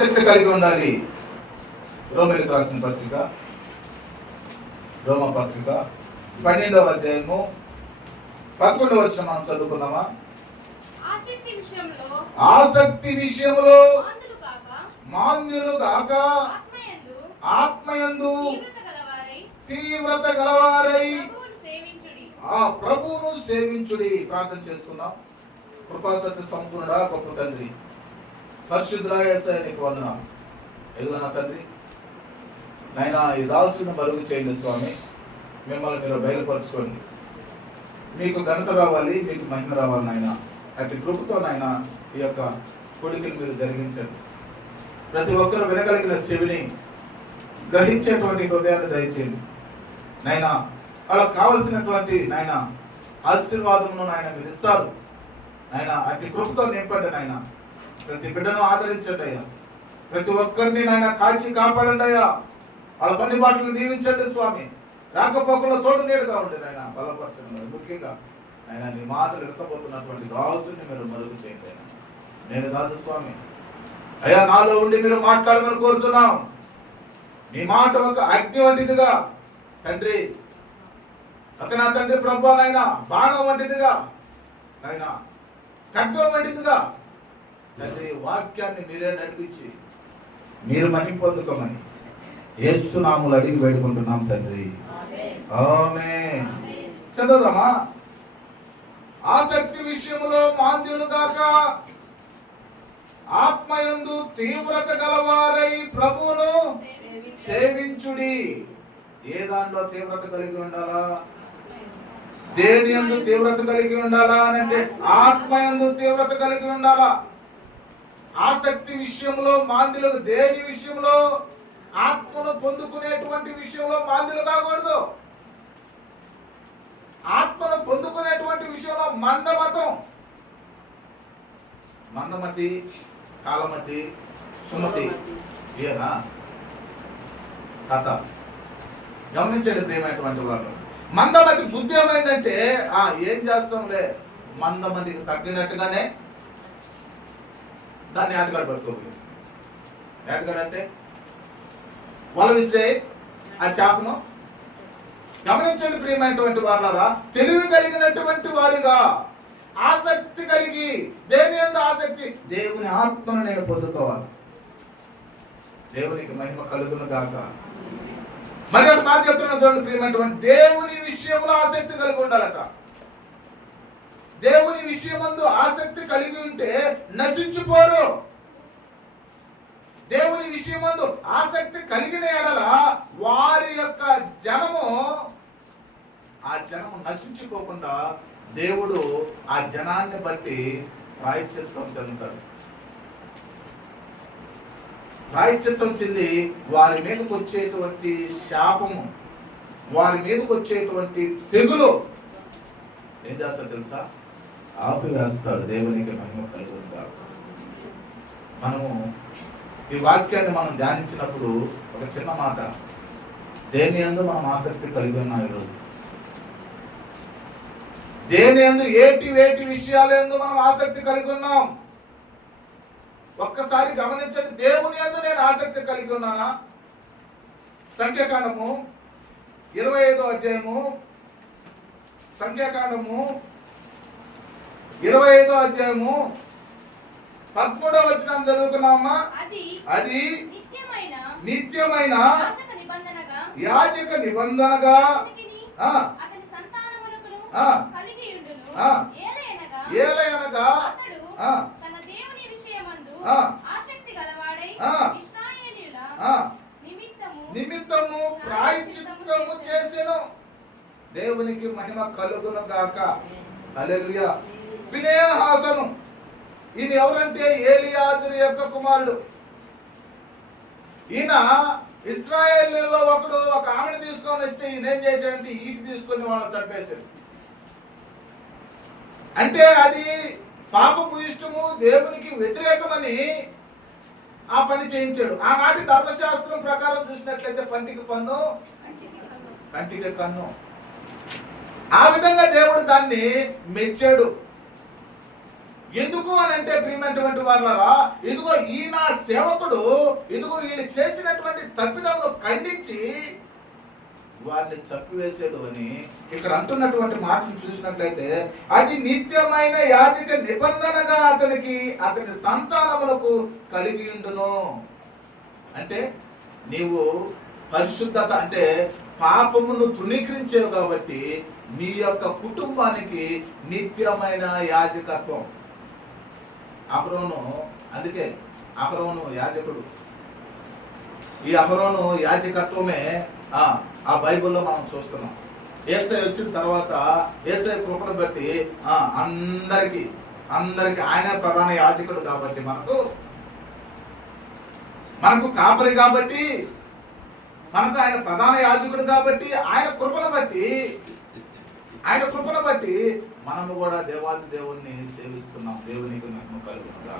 శక్తి కలిగి ఉండాలి. రోమీయులకు రాసిన పత్రిక, రోమ పత్రిక 12వ అధ్యాయము 11వ వచనం మనం చదువుకుందామా? ఆసక్తి విషయంలో మాంద్యులు గాక ఆత్మయందు తీవ్రత గలవారై ప్రభువును సేవించుడి. ప్రార్థన చేసుకుందాం. కృపాసత్య సంపూర్ణుడా, గొప్ప తండ్రి, పరిశుద్ధుడా, యేసయ్య నీకు వందనాలు. ఎదుగునా తండ్రి, నాయనా ఈ దాసుని మరుగు చేయండి స్వామి. మిమ్మల్ని మీరు బయలుపరచుకోండి. మీకు ఘనత రావాలి, మీకు మహిమ రావాలి నాయన. అటు కృపతో నాయన ఈ యొక్క కొడుకుని మీరు జరిగించండి. ప్రతి ఒక్కరు వినగలిగిన చెవిని, గ్రహించేటువంటి హృదయాన్ని దయచేయండి నాయన. వాళ్ళకి కావలసినటువంటి నాయన ఆశీర్వాదమును నాయన మీరు ఇస్తారు నాయన. అటు కృపతో నింపండి నాయన. ప్రతి బిడ్డను ఆదరించండి అయ్యా. ప్రతి ఒక్కరిని నాయన కాచి కాపాడండి అయ్యా. వాళ్ళ పని బాటలను దీవించండి స్వామి. రాకపోకల్లో తోడు నీడుగా ఉండి నాయన బలపరచండి. ముఖ్యంగా ఆయన నీ మాటలు ఎక్కబోతున్నటువంటి రాజుని మీరు మరుగు చేయండి అయినా. నేను కాదు స్వామి అయ్యా, నాలో ఉండి మీరు మాట్లాడమని కోరుతున్నాం. నీ మాట ఒక అగ్ని వంటిదిగా తండ్రి, ఒక నా తండ్రి ప్రభు నాయన బాణం వంటిదిగా నాయన, ఖడ్గం వంటిదిగా తండ్రి వాక్యాన్ని మీరే నడిపించి మీరు మహిమ పొందుకోమని యేసు నామములో అడిగి వేడుకుంటున్నాం తండ్రి. ఆమేన్. చదువుదామా? ఆసక్తి విషయంలో మాంద్యులు గాక ఆత్మయందు తీవ్రత గలవారై ప్రభువును సేవించుడి. ఏ దాంట్లో తీవ్రత కలిగి ఉండాలా? దేని యందు తీవ్రత కలిగి ఉండాలా అని అంటే ఆత్మయందు తీవ్రత కలిగి ఉండాలా. ఆసక్తి విషయంలో మాంద్యులు, దేని విషయంలో? ఆత్మను పొందుకునేటువంటి విషయంలో మాంద్యులు కాకూడదు. ఆత్మను పొందుకునేటువంటి విషయంలో మందమతం, మందమతి, కాలమతి, సుమతి ఏనా కథ గమనించండి ప్రియమైనటువంటి వాళ్ళు. మందమతి బుద్ధి ఏమైందంటే ఏం చేస్తాంలే, మందమతికి తగ్గినట్టుగానే దాన్ని ఏటగాడు పట్టుకోపోయింది. ఏటగాడు అంటే వల విసిరే ఆ చేపను. గమనించండి ప్రియమైనటువంటి వారులారా, తెలివి కలిగినటువంటి వారిగా ఆసక్తి కలిగి, దేని యందు ఆసక్తి? దేవుని ఆత్మను నేను పొందుకోవాలి. దేవునికి మహిమ కలుగును గాక. మరి ఒక మాట చెప్తున్నా చూడండి ప్రియమైనటువంటి, దేవుని విషయంలో ఆసక్తి కలిగి ఉండాలట. దేవుని విషయమందు ఆసక్తి కలిగి ఉంటే నశించిపోరు. దేవుని విషయమందు ఆసక్తి కలిగిన ఎడల వారి యొక్క జనము, ఆ జనము నశించుకోకుండా దేవుడు ఆ జనాన్ని బట్టి ప్రాయశ్చిత్తం చెందుతాడు. ప్రాయశ్చిత్తం చెంది వారి మీదకి వచ్చేటువంటి శాపము, వారి మీదకి వచ్చేటువంటి తెగులు ఏం చేస్తాడు తెలుసా? ఆపివేస్తాడు. దేవునికి మహిమ కలుగుతాడు. మనము ఈ వాక్యాన్ని మనం ధ్యానించినప్పుడు ఒక చిన్న మాట, దేని యందు మనం ఆసక్తి కలిగి ఉన్నాం ఈరోజు? దేని యందు, వేటి విషయాల యందు మనం ఆసక్తి కలిగి ఉన్నాం? ఒక్కసారి గమనించండి. దేవుని యందు నేను ఆసక్తి కలిగి ఉన్నానా? సంఖ్యాకాండము 25వ అధ్యాయము, సంఖ్యాకాండము 25వ అధ్యాయము 13వ వచనం చదువుకున్నామా? అది నిత్యమైన యాజక నిబంధనగా ఏలయనగా నిమిత్తము ప్రాయశ్చిత్తము చేసెను. దేవునికి మహిమ కలుగును గాక. హల్లెలూయా. ఫినెహాసను, ఈయన ఎవరంటే ఏలియాజరు యొక్క కుమారుడు. ఈయన ఇశ్రాయేలులో ఒక ఆమెను తీసుకొని వస్తే ఈయన ఏం చేశాడంటే ఈటి తీసుకొని వాళ్ళని చంపేశాడు. అంటే అది పాపపు ఇష్టము, దేవునికి వ్యతిరేకమని ఆ పని చేయించాడు. ఆనాటి ధర్మశాస్త్రం ప్రకారం చూసినట్లయితే పంటికి పన్ను, కంటికి కన్ను. ఆ విధంగా దేవుడు దాన్ని మెచ్చాడు. ఎందుకు అని అంటే ప్రియమైనటువంటి వాళ్ళరా, ఇదిగో ఈ నా సేవకుడు ఇదిగో వీళ్ళు చేసినటువంటి తప్పిదమును ఖండించి వారిని చంపివేసాడు అని ఇక్కడ అంటున్నటువంటి మాటను చూసినట్లయితే, అది నిత్యమైన యాజక నిబంధనగా అతని సంతానములకు కలిగి ఉండును. అంటే నీవు పరిశుద్ధత అంటే పాపమును తృణీకరించేవు కాబట్టి నీ యొక్క కుటుంబానికి నిత్యమైన యాజకత్వం. అహరోను, అందుకే అహరోను యాజకుడు. ఈ అహరోను యాజకత్వమే ఆ బైబిల్లో మనం చూస్తున్నాం. యేసయ్య వచ్చిన తర్వాత యేసయ్య కృపను బట్టి అందరికి ఆయన ప్రధాన యాజకుడు కాబట్టి మనకు కాపరి కాబట్టి మనకు ఆయన ప్రధాన యాజకుడు కాబట్టి ఆయన కృపను బట్టి మనము కూడా దేవాది దేవుణ్ణి సేవిస్తున్నాం. దేవునికి మహిమ కలుగునుగా.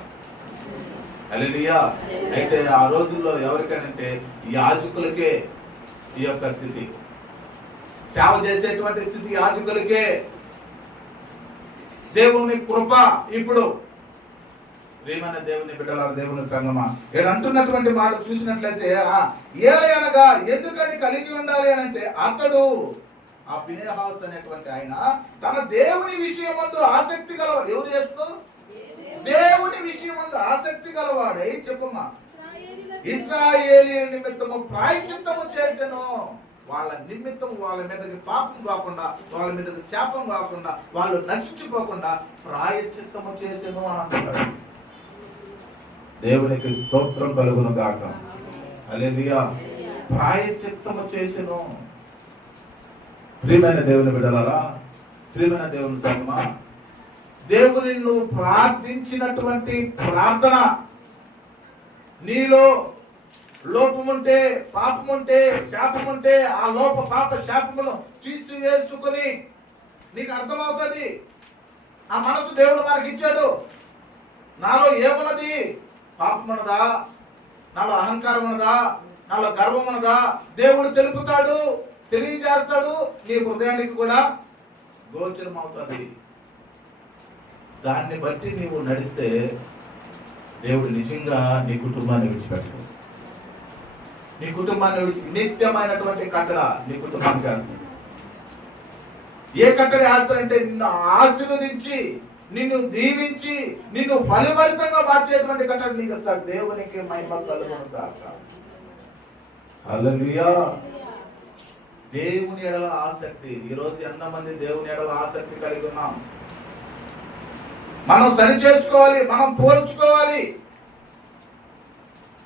హల్లెలూయా. అయితే ఆ రోజుల్లో ఎవరికైనా యాజకులకే ఈ యొక్క స్థితి, సేవ చేసేటువంటి స్థితి యాజకులకే. దేవుని కృప ఇప్పుడు ప్రియమైన దేవుని బిడ్డలారా, దేవుని సంగమా, ఇక్కడ అంటున్నటువంటి మాట చూసినట్లయితే, ఏలయనగా ఎందుకని కలిగి ఉండాలి అని అంటే, అతడు ఆ ఫీనెహాసు అనేటువంటి ఆయన తన దేవుని విషయమందు ఆసక్తి గలవాడు. ఎవరు చేస్తూ? దేవుని విషయమందు ఆసక్తి గలవాడై, చెప్పమ్మా, ఇశ్రాయేలీయుల నిమిత్తము ప్రాయశ్చిత్తము చేసెను. వాళ్ళ నిమిత్తం వాళ్ళ మీదకి పాపం కాకుండా, వాళ్ళ మీదకి శాపం కాకుండా, వాళ్ళు నశించిపోకుండా ప్రాయశ్చిత్తము చేసెను అని అంటున్నాడు. దేవునికి స్తోత్రం కలుగును గాక. హల్లెలూయా. ప్రాయశ్చిత్తము చేసెను. ప్రియమైన దేవుని బిడ్డలారా, ప్రియమైన దేవుని సంగమా, దేవుని నువ్వు ప్రార్థించినటువంటి ప్రార్థన, నీలో లోపముంటే, పాపముంటే, శాపముంటే, ఆ లోప పాప శాపమును తీసివేసుకుని నీకు అర్థమవుతుంది. ఆ మనసు దేవుడు మనకి ఇచ్చాడు. నాలో ఏమున్నది? పాపమున్నదా? నాలో అహంకారం ఉన్నదా? నాలో గర్వం ఉన్నదా? దేవుడు తెలుపుతాడు, తెలియజేస్తాడు. నీ హృదయానికి కూడా గోచరం అవుతుంది. దాన్ని బట్టి నీవు నడిస్తే దేవుడు నిజంగా నీ కుటుంబాన్ని విడిచిపెట్టడు. నీ కుటుంబాన్ని నిత్యమైనటువంటి కట్టడ నీ కుటుంబానికి వేస్తాడు. ఏ కట్టడ వేస్తాడంటే, నిన్ను ఆశీర్వదించి, నిన్ను దీవించి, నిన్ను ఫలభరితంగా మార్చేటువంటి కట్టడ నీకు ఇస్తాడు. దేవునికి మహిమ కలుగును గాక. హల్లెలూయా. దేవుని ఎడల ఆసక్తి. ఈరోజు ఎంతమంది దేవుని ఎడల ఆసక్తి కలిగి ఉన్నాం? మనం సరి చేసుకోవాలి, మనం పోల్చుకోవాలి.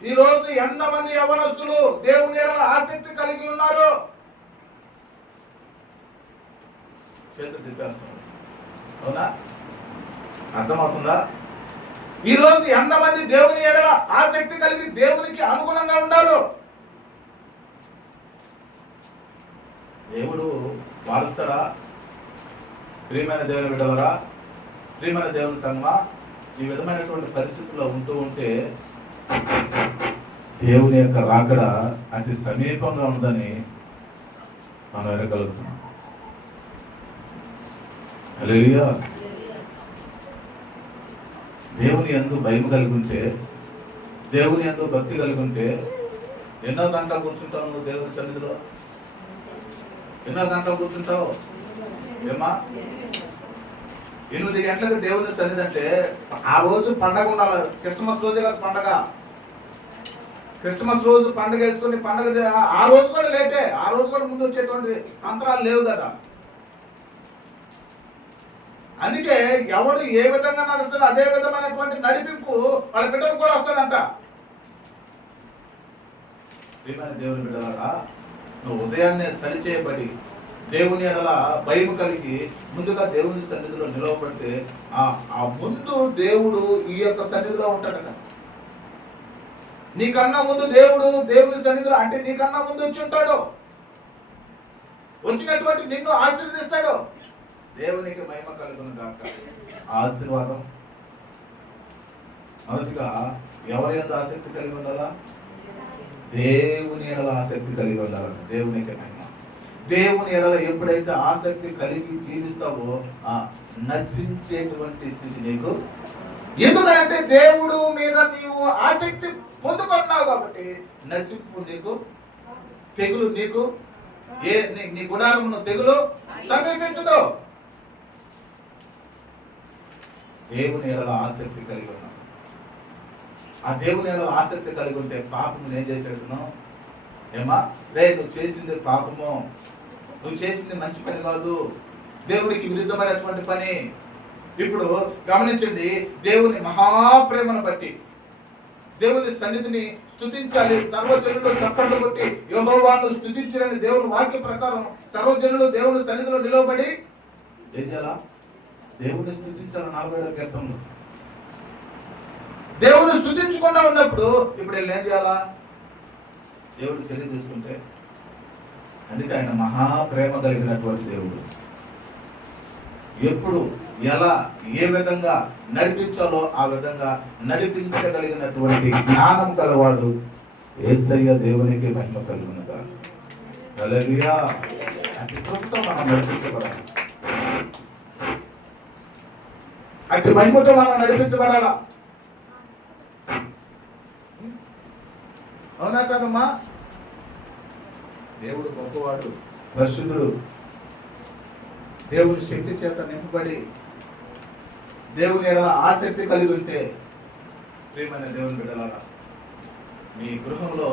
ఈరోజు ఎంతమంది యవనస్తులు దేవుని ఎడల ఆసక్తి కలిగి ఉన్నారు? చేతులు తిప్పేస్తాం. అవునా? అర్థమవుతుందా? ఈరోజు ఎంతమంది దేవుని ఎడల ఆసక్తి కలిగి దేవునికి అనుగుణంగా ఉండాలో? దేవుడు మారుస్తాడా? ప్రియమైన దేవుని బిడ్డలారా, ప్రియమైన దేవుని సంగమా, ఈ విధమైనటువంటి పరిస్థితుల్లో ఉంటే దేవుని యొక్క రాకడ అతి సమీపంగా ఉందని మనం ఎరగలుగుతున్నాం. హల్లెలూయా. దేవుని యందు భయం కలిగి ఉంటే, దేవుని యందు భక్తి కలిగి ఉంటే, ఎన్నో గంటలు కూర్చుంటావు నువ్వు దేవుని సన్నిధిలో? ఎన్నో గంటలు కూర్చుంటావు? ఏమా, 8 గంటలకు దేవుని సన్నిధి అంటే ఆ రోజు పండగ ఉండాలి. క్రిస్మస్ రోజే కదా పండగ. క్రిస్మస్ రోజు పండగ వేసుకొని పండగ ఆ రోజు కూడా లేటే, ఆ రోజు కూడా ముందు వచ్చేటువంటి అంతరాలు లేవు కదా. అందుకే ఎవడు ఏ విధంగా నడుస్తాడో అదే విధమైనటువంటి నడిపింపు వాళ్ళ బిడ్డలు కూడా వస్తాడంట. దేవుని బిడ్డలారా, నువ్వు ఉదయాన్నే సరిచేయబడి దేవుని ఎడల భయం కలిగి ముందుగా దేవుని సన్నిధిలో నిలవబడితే ఆ ముందు దేవుడు ఈ యొక్క సన్నిధిలో ఉంటాడట. నీకన్నా ముందు దేవుడు దేవుని సన్నిధిలో, అంటే నీకన్నా ముందు వచ్చి ఉంటాడు. వచ్చినటువంటి నిన్ను ఆశీర్వదిస్తాడు. దేవునికి మహిమ కలుగును గాక. ఆశీర్వాదం మొదటిగా ఎవరి యందు ఆసక్తి కలిగి ఉండాలా? దేవుని ఎడల ఆసక్తి కలిగి ఉండాలి. దేవునికి మహిమ. దేవుని ఎడల ఎప్పుడైతే ఆసక్తి కలిగి జీవిస్తావో నశించేటువంటి స్థితి నీకు. ఎందుకంటే దేవుడు మీద నీవు ఆసక్తి పొందుకున్నావు కాబట్టి నశింపు నీకు, తెగులు నీకు నీ గుడారమును తెగులు సమీపించదు. దేవుని ఎడల ఆసక్తి కలిగి ఉన్నావు. ఆ దేవుని ఎడల ఆసక్తి కలిగి ఉంటే పాపము ఏం చేసేట్టును? ఏమా రే, నువ్వు చేసింది పాపము, నువ్వు చేసింది మంచి పని కాదు, దేవునికి విరుద్ధమైనటువంటి పని. ఇప్పుడు గమనించండి, దేవుని మహాప్రేమను బట్టి దేవుని సన్నిధిని స్తుతించాలి. సర్వజనులు చప్పట్లు కొట్టి యెహోవాను స్తుతించాలని దేవుని వాక్య ప్రకారం సర్వజనులు దేవుని సన్నిధిలో నిలవబడి ఏం చేయాలా? దేవుని స్తుతించాలి. 47వ కీర్తనలో దేవుని స్తుతించకుండా ఉన్నప్పుడు ఇప్పుడు వీళ్ళు ఏం చేయాలా? దేవుడు చర్య తీసుకుంటే. అందుకే ఆయన మహాప్రేమ కలిగినటువంటి దేవుడు. ఎప్పుడు ఎలా ఏ విధంగా నడిపించాలో ఆ విధంగా నడిపించగలిగినటువంటి జ్ఞానం కలవాడు యేసయ్య. దేవునికి మహిమ కలుగునుగా. హల్లెలూయా. అట్టి కృపతో మనం నడిపించబడాలి, అట్టి మహిమతో మనం నడిపించబడాలా. అవునా కదమ్మా? దేవుడు గొప్పవాడు, పరిశుద్ధుడు. దేవుని శక్తి చేత నింపబడి దేవుని ఎలా ఆసక్తి కలిగి ఉంటే ప్రియమైన దేవుని బిడ్డలారా, మీ గృహంలో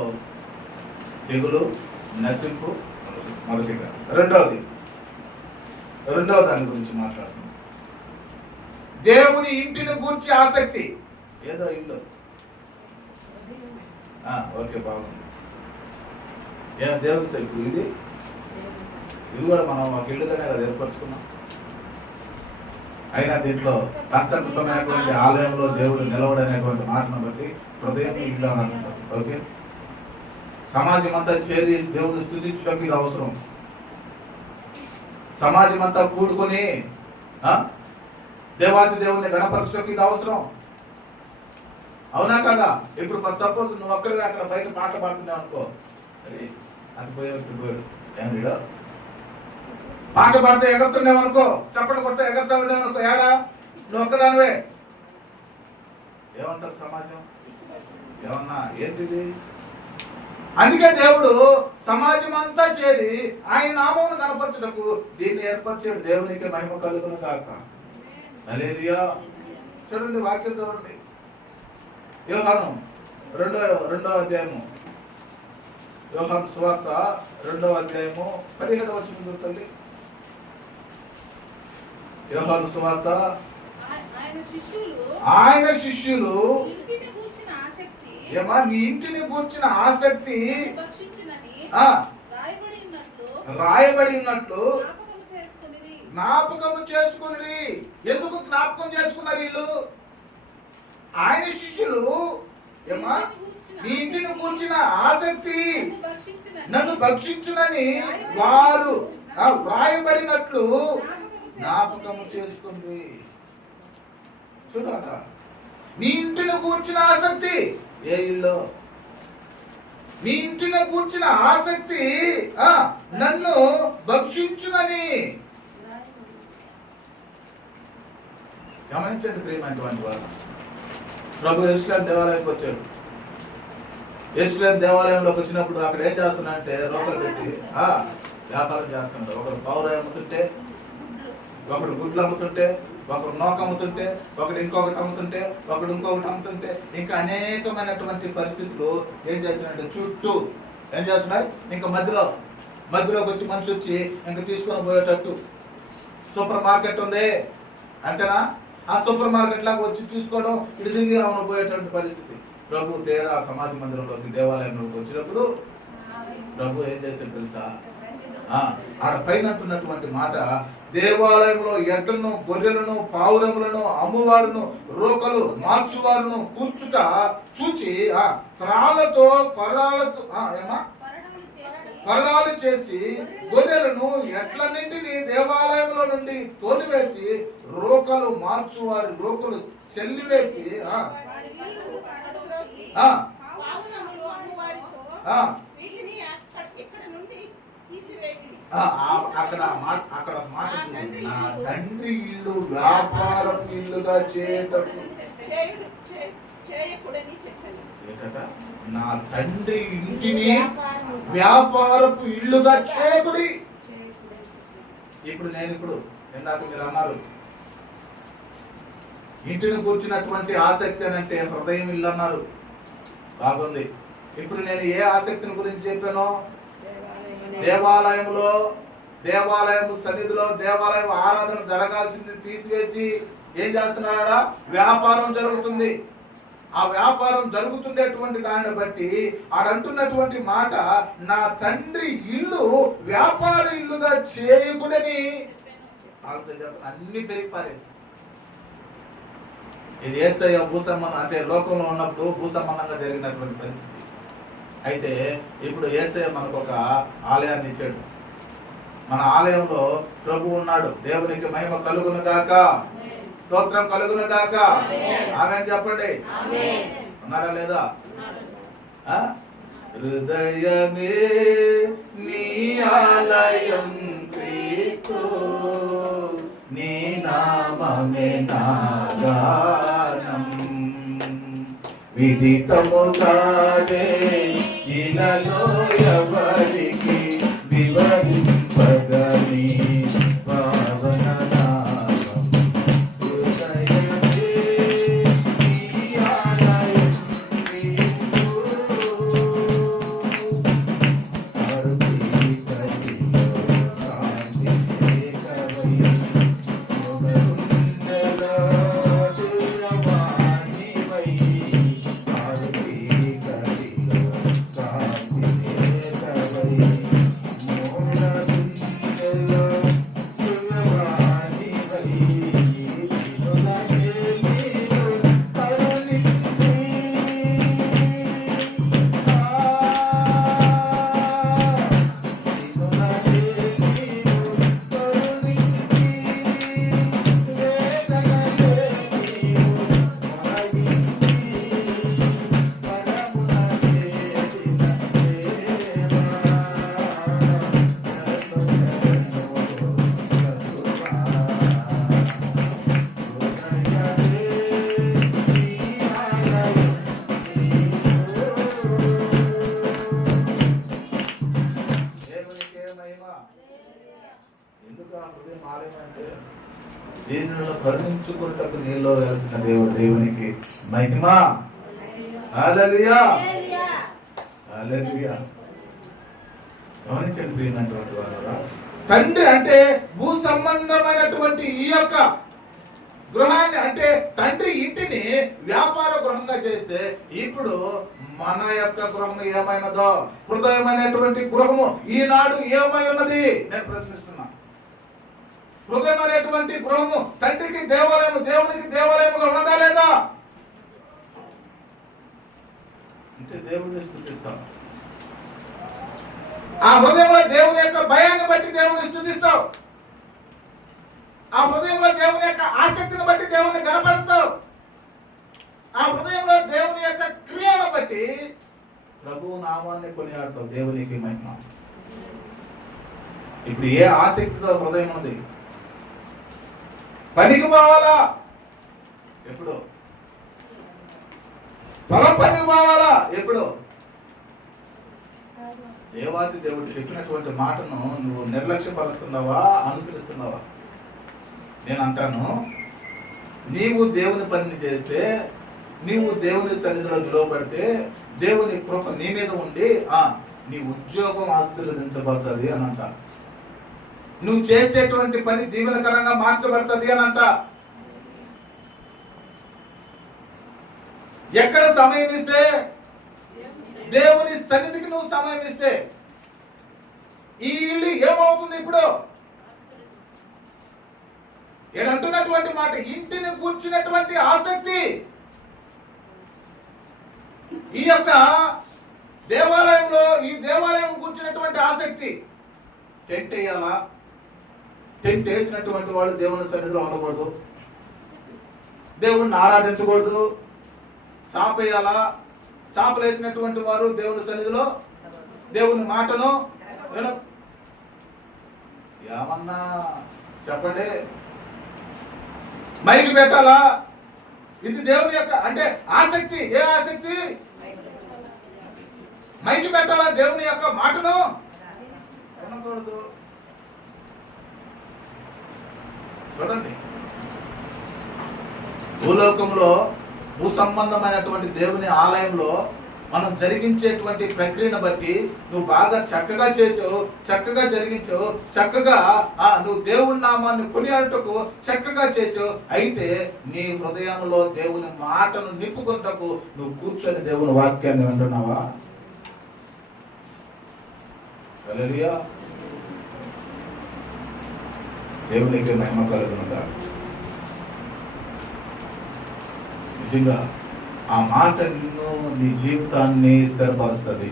తెగులు నశింపు మొదటిగా. రెండవ దాని గురించి మాట్లాడుతున్నాం. దేవుని ఇంటిని గూర్చి ఆసక్తి. ఏదో ఇల్లు ఓకే, బాగుంది. దేవుని సైపు ఇది కూడా మనం ఒక ఇల్లుగానే కదా ఏర్పరచుకున్నాం. అయినా దీంట్లో కష్టమైనటువంటి ఆలయంలో దేవుడు నిలవడనేటువంటి మాటను బట్టి హృదయం ఇల్లు అని అంటాం. ఓకే, సమాజం అంతా చేరి దేవుని స్తుతించడం ఇది అవసరం. సమాజం అంతా కూడుకొని దేవాతి దేవుని గణపరచడం ఇది అవసరం. అవునా కదా? ఇప్పుడు సపోజ్ నువ్వు అక్కడ బయట పాట పాడుతున్నావు అనుకో, అరే అది పోయాడు ఏం వీడో పాట పాడితే ఎగరుతున్నావు అనుకో, చప్పట్లు కొడితే ఎగరుతా ఉండేవు అనుకో, ఏడా నువ్వు ఒక్కదానివే. ఏమంటారు సమాజం? ఏమన్నా ఏంటిది? అందుకే దేవుడు సమాజం అంతా చేరి ఆయన నామమును కనపరచుటకు దీన్ని ఏర్పరిచాడు. దేవునికి మహిమ కలుగును గాక. హల్లెలూయా. చూడండి వాక్యం చూడండి. యోహాను రెండో అధ్యాయము, యోహాను సువార్త 2వ అధ్యాయము 17వ వచనం తల్లి. యోహాను సువార్త ఆయన శిష్యులు ఏమా నీ ఇంటిని గూర్చిన ఆసక్తి రాయబడి ఉన్నట్లు జ్ఞాపకము చేసుకుని. ఎందుకు జ్ఞాపకం చేసుకున్నారు వీళ్ళు? ఆయన శిష్యులు ఏమా నీ ఇంటిని గూర్చిన ఆసక్తి నన్ను భక్షించునని వారు వ్రాయబడినట్లు జ్ఞాపకము చేసుకుంది. చూడట, నీ ఇంటిని కూర్చున్న ఆసక్తి. ఏ ఇల్లు? నీ ఇంటిని కూర్చున్న ఆసక్తి నన్ను భక్షించునని. గమనించండి ప్రియమైనటువంటి వారు, ప్రభు యెరూషలేము దేవాలయానికి వచ్చాడు. యెరూషలేము దేవాలయంలోకి వచ్చినప్పుడు అక్కడ ఏం చేస్తున్నాడంటే రోకలు పెట్టి వ్యాపారం చేస్తున్నాడు. ఒకడు పౌరాయి అమ్ముతుంటే, ఒకడు గుడ్లు అమ్ముతుంటే, ఒకడు నోక అమ్ముతుంటే, ఒకడు ఇంకొకటి అమ్ముతుంటే, ఒకడు ఇంకొకటి అమ్ముతుంటే, ఇంకా అనేకమైనటువంటి పరిస్థితులు ఏం చేస్తున్నాడు? చుట్టూ ఏం చేస్తున్నాడు? ఇంకా మధ్యలోకి వచ్చి మనిషి వచ్చి ఇంకా తీసుకొని పోయేటట్టు సూపర్ మార్కెట్ ఉంది అంతేనా? ఆ సూపర్ మార్కెట్ లాగా వచ్చి చూసుకోవడం, ఇటు తిరిగి పోయేటువంటి పరిస్థితి. ప్రభు తేరా సమాజ మందిరంలోకి దేవాలయంలోకి వచ్చినప్పుడు ప్రభు ఏం చేశాడు తెలుసా? ఆడ పైన అంటున్నటువంటి మాట, దేవాలయంలో ఎడ్లను, గొర్రెలను, పావురములను, అమ్మువారును, రోకలు మార్చువారును కూర్చుట చూచి త్రాళ్ళతో కొరడాలు చేసి గొర్రెలను ఎడ్లన్నింటినీ దేవాలయంలో నుండి తోలివేసి రోకలు మార్చువారి రోకలు చెల్లివేసి అక్కడ ఒక మాట నా తండ్రి ఇల్లు వ్యాపారం ఇల్లుగా చేయటకు నా తండ్రి ఇంటిని వ్యాపారపు ఇల్లుగా చేయకుడి. ఇప్పుడు ఇందాక మీరు అన్నారు ఇంటిని కూర్చున్నటువంటి ఆసక్తి అని అంటే హృదయం ఇల్లు అన్నారు, బాగుంది. ఇప్పుడు నేను ఏ ఆసక్తిని గురించి చెప్పానో, దేవాలయం సన్నిధిలో దేవాలయం ఆరాధన జరగాల్సింది తీసివేసి ఏం చేస్తున్నాడా, వ్యాపారం జరుగుతుంది. ఆ వ్యాపారం జరుగుతుండేటువంటి దాన్ని బట్టి ఆడంటున్నటువంటి మాట, నా తండ్రి ఇల్లు వ్యాపార ఇల్లుగా చేయకూడని అన్ని పెరిగి పారేసి. ఇది యేసయ్య భూసంబంధం అంటే లోకంలో ఉన్నప్పుడు భూసంబంధంగా జరిగినటువంటి పరిస్థితి. అయితే ఇప్పుడు యేసయ్య మనకు ఒక ఆలయాన్ని ఇచ్చాడు. మన ఆలయంలో ప్రభు ఉన్నాడు. దేవునికి మహిమ కలుగును గాక, స్తోత్రం కలుగును గాక. ఆమేన్ చెప్పండి. ఉన్నారా లేదా? హృదయమే నీ ఆలయం క్రీస్తు, నీ నామమే నా గానం. విదితము కాదే ఇలలో ఎవరికి వివరింపగని పావన నామం. హృదయమే నీ ఆలయం క్రీస్తు, దీనిలో కరుణించుకుంటకు నీలో వెళ్తున్న దేవునికి మహిమ. హల్లెలూయా, హల్లెలూయా. గమనించండి ప్రియమైనటువంటి వారా, తండ్రి అంటే భూ సంబంధమైనటువంటి ఈ యొక్క గృహాన్ని అంటే తండ్రి ఇంటిని వ్యాపార గృహంగా చేస్తే, ఇప్పుడు మన యొక్క గృహము ఏమైనదో, హృదయమైనటువంటి గృహము ఈనాడు ఏమై ఉన్నది నేను ప్రశ్నిస్తున్నా. హృదయం అనేటువంటి గృహము తండ్రికి దేవాలయము, దేవునికి దేవాలయముగా ఉన్నదా లేదా? అంటే దేవుని స్తుతిస్తాం. ఆ హృదయంలో దేవుని యొక్క భయాన్ని బట్టి దేవుని స్తుతిస్తావు. ఆ హృదయంలో దేవుని యొక్క ఆసక్తిని బట్టి దేవుని గణపరుస్తావు. ఆ హృదయంలో దేవుని యొక్క క్రియను బట్టి ప్రభు నామాన్ని కొనియాడతావు. దేవునికి మహిమ. ఇప్పుడు ఏ ఆసక్తితో హృదయం ఉంది? పనికి పోవాలా? ఎప్పుడు? పొలం పనికి పోవాలా? ఎప్పుడు? దేవాది దేవుడు చెప్పినటువంటి మాటను నువ్వు నిర్లక్ష్యపరుస్తున్నావా, అనుసరిస్తున్నావా? నేను అంటాను, నీవు దేవుని పనిని చేస్తే, నీవు దేవుని సన్నిధిలో నిలవబడితే, దేవుని కృప నీ మీద ఉండి నీ ఉద్యోగం ఆశీర్వదించబడుతుంది అని అంట. నువ్వు చేసేటువంటి పని దీవెనకరంగా మార్చబడుతుంది అని అంట. ఎక్కడ సమయం ఇస్తే? దేవుని సన్నిధికి నువ్వు సమయం ఇస్తే ఈ ఇల్లు ఏమవుతుంది? ఇప్పుడు ఏడంటున్నటువంటి మాట, ఇంటిని కూర్చున్నటువంటి ఆసక్తి, ఈ యొక్క దేవాలయంలో ఈ దేవాలయం కూర్చున్నటువంటి ఆసక్తి. టెంట్ వేయాలా? టెంట్ వేసినటువంటి వాళ్ళు దేవుని సన్నిధిలో ఉండకూడదు, దేవుణ్ణి ఆరాధించకూడదు. చాప వేయాలా? చాపలు వేసినటువంటి వారు దేవుని సన్నిధిలో దేవుని మాటను ఏమన్నా చెప్పండి, మైకి పెట్టాలా? ఇది దేవుని యొక్క అంటే ఆసక్తి. ఏ ఆసక్తి? మైకి పెట్టాలా దేవుని యొక్క మాటను? వినకూడదు. చూడండి, భూలోకంలో భూ సంబంధమైనటువంటి దేవుని ఆలయంలో మనం జరిగించేటువంటి ప్రక్రియను బట్టి నువ్వు బాగా చక్కగా చేసావు, చక్కగా జరిగించావు, చక్కగా నువ్వు దేవుని నామాన్ని కొనియాడటకు చక్కగా చేసావు. అయితే నీ హృదయంలో దేవుని మాటను నింపుకుంటకు నువ్వు కూర్చొని దేవుని వాక్యాన్ని వింటున్నావా? హల్లెలూయా. దేవునికి మహిమ కలుగునుగా. నిజంగా ఆ మాట నిన్ను, నీ జీవితాన్ని స్థిరపరుస్తుంది.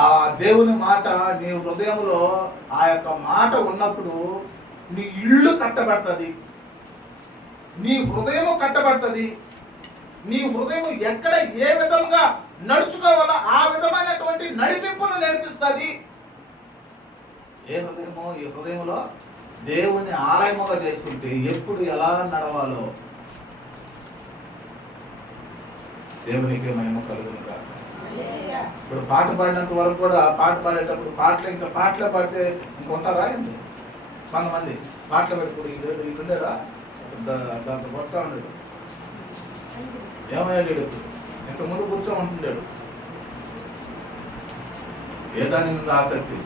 ఆ దేవుని మాట నీ హృదయంలో ఆ యొక్క మాట ఉన్నప్పుడు నీ ఇల్లు కట్టబడుతుంది, నీ హృదయం కట్టబడుతుంది. నీ హృదయం ఎక్కడ ఏ విధంగా నడుచుకోవాలో ఆ విధమైనటువంటి నడిపింపును నేర్పిస్తుంది. ఏ హృదయమో? ఈ హృదయంలో దేవుని ఆలయముగా చేసుకుంటే ఎప్పుడు ఎలా నడవాలో దేవునికి మహిమ కలుగును గాక. ఇప్పుడు పాట పాడినంత వరకు కూడా పాట పాడేటప్పుడు ఇంకా పాటలే పాడితే ఇంకొంటారా? కొంతమంది పాటలు పెట్టుకుని ఇల్లుండేదా దాంతో కొట్టా ఉండేది. ఏమయ్యాడు ఇంతకుముందు కూర్చో ఉంటుండేడు. ఏ దాని మీద ఆసక్తి?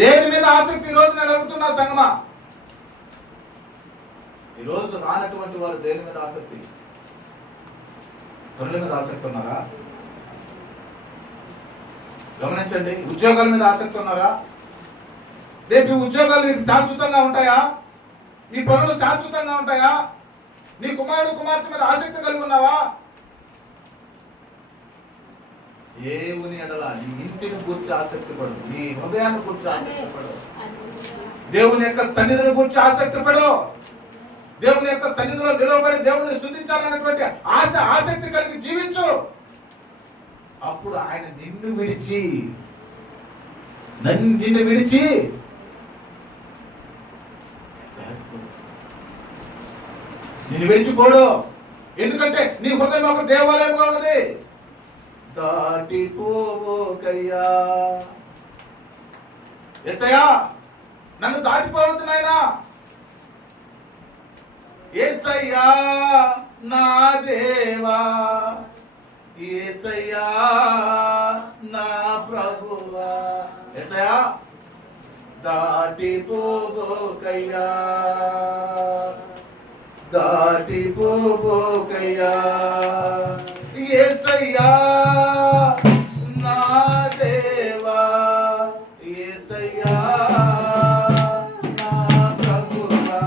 దేని మీద ఆసక్తి ఈరోజు నేను అడుగుతున్నా సంగమా? ఈరోజు రానటువంటి వారు దేని మీద ఆసక్తి? పనుల మీద ఆసక్తి ఉన్నారా? గమనించండి. ఉద్యోగాల మీద ఆసక్తి ఉన్నారా? రేపు ఈ ఉద్యోగాలు నీకు శాశ్వతంగా ఉంటాయా? ఈ పనులు శాశ్వతంగా ఉంటాయా? నీ కుమారుడు కుమార్తె మీద ఆసక్తి కలిగి ఉన్నావా? దేవుని ఎడల నీ ఇంటిని గురించి ఆసక్తి పడు, నీ హృదయాన్ని గురించి ఆసక్తి పడు, దేవుని యొక్క సన్నిధిని గురించి ఆసక్తి పడు, దేవుని యొక్క సన్నిధిలో నిలవబడి దేవుని స్తుతించాలన్నటువంటి ఆసక్తి కలిగి జీవించు. అప్పుడు ఆయన నిన్ను విడిచి నిన్ను విడిచిపోడు. ఎందుకంటే నీ హృదయం ఒక దేవాలయంగా ఉన్నది. దాటిపోకయ్యా యేసయ్యా, నన్ను దాటిపోవద్దు నాయనా. యేసయ్యా నా దేవా, యేసయ్యా నా ప్రభువా. యేసయ్యా దాటిపోకయ్యా, దాటిపోకయ్యా. యేసయ్యా నా దేవా, యేసయ్యా నా ప్రభువా.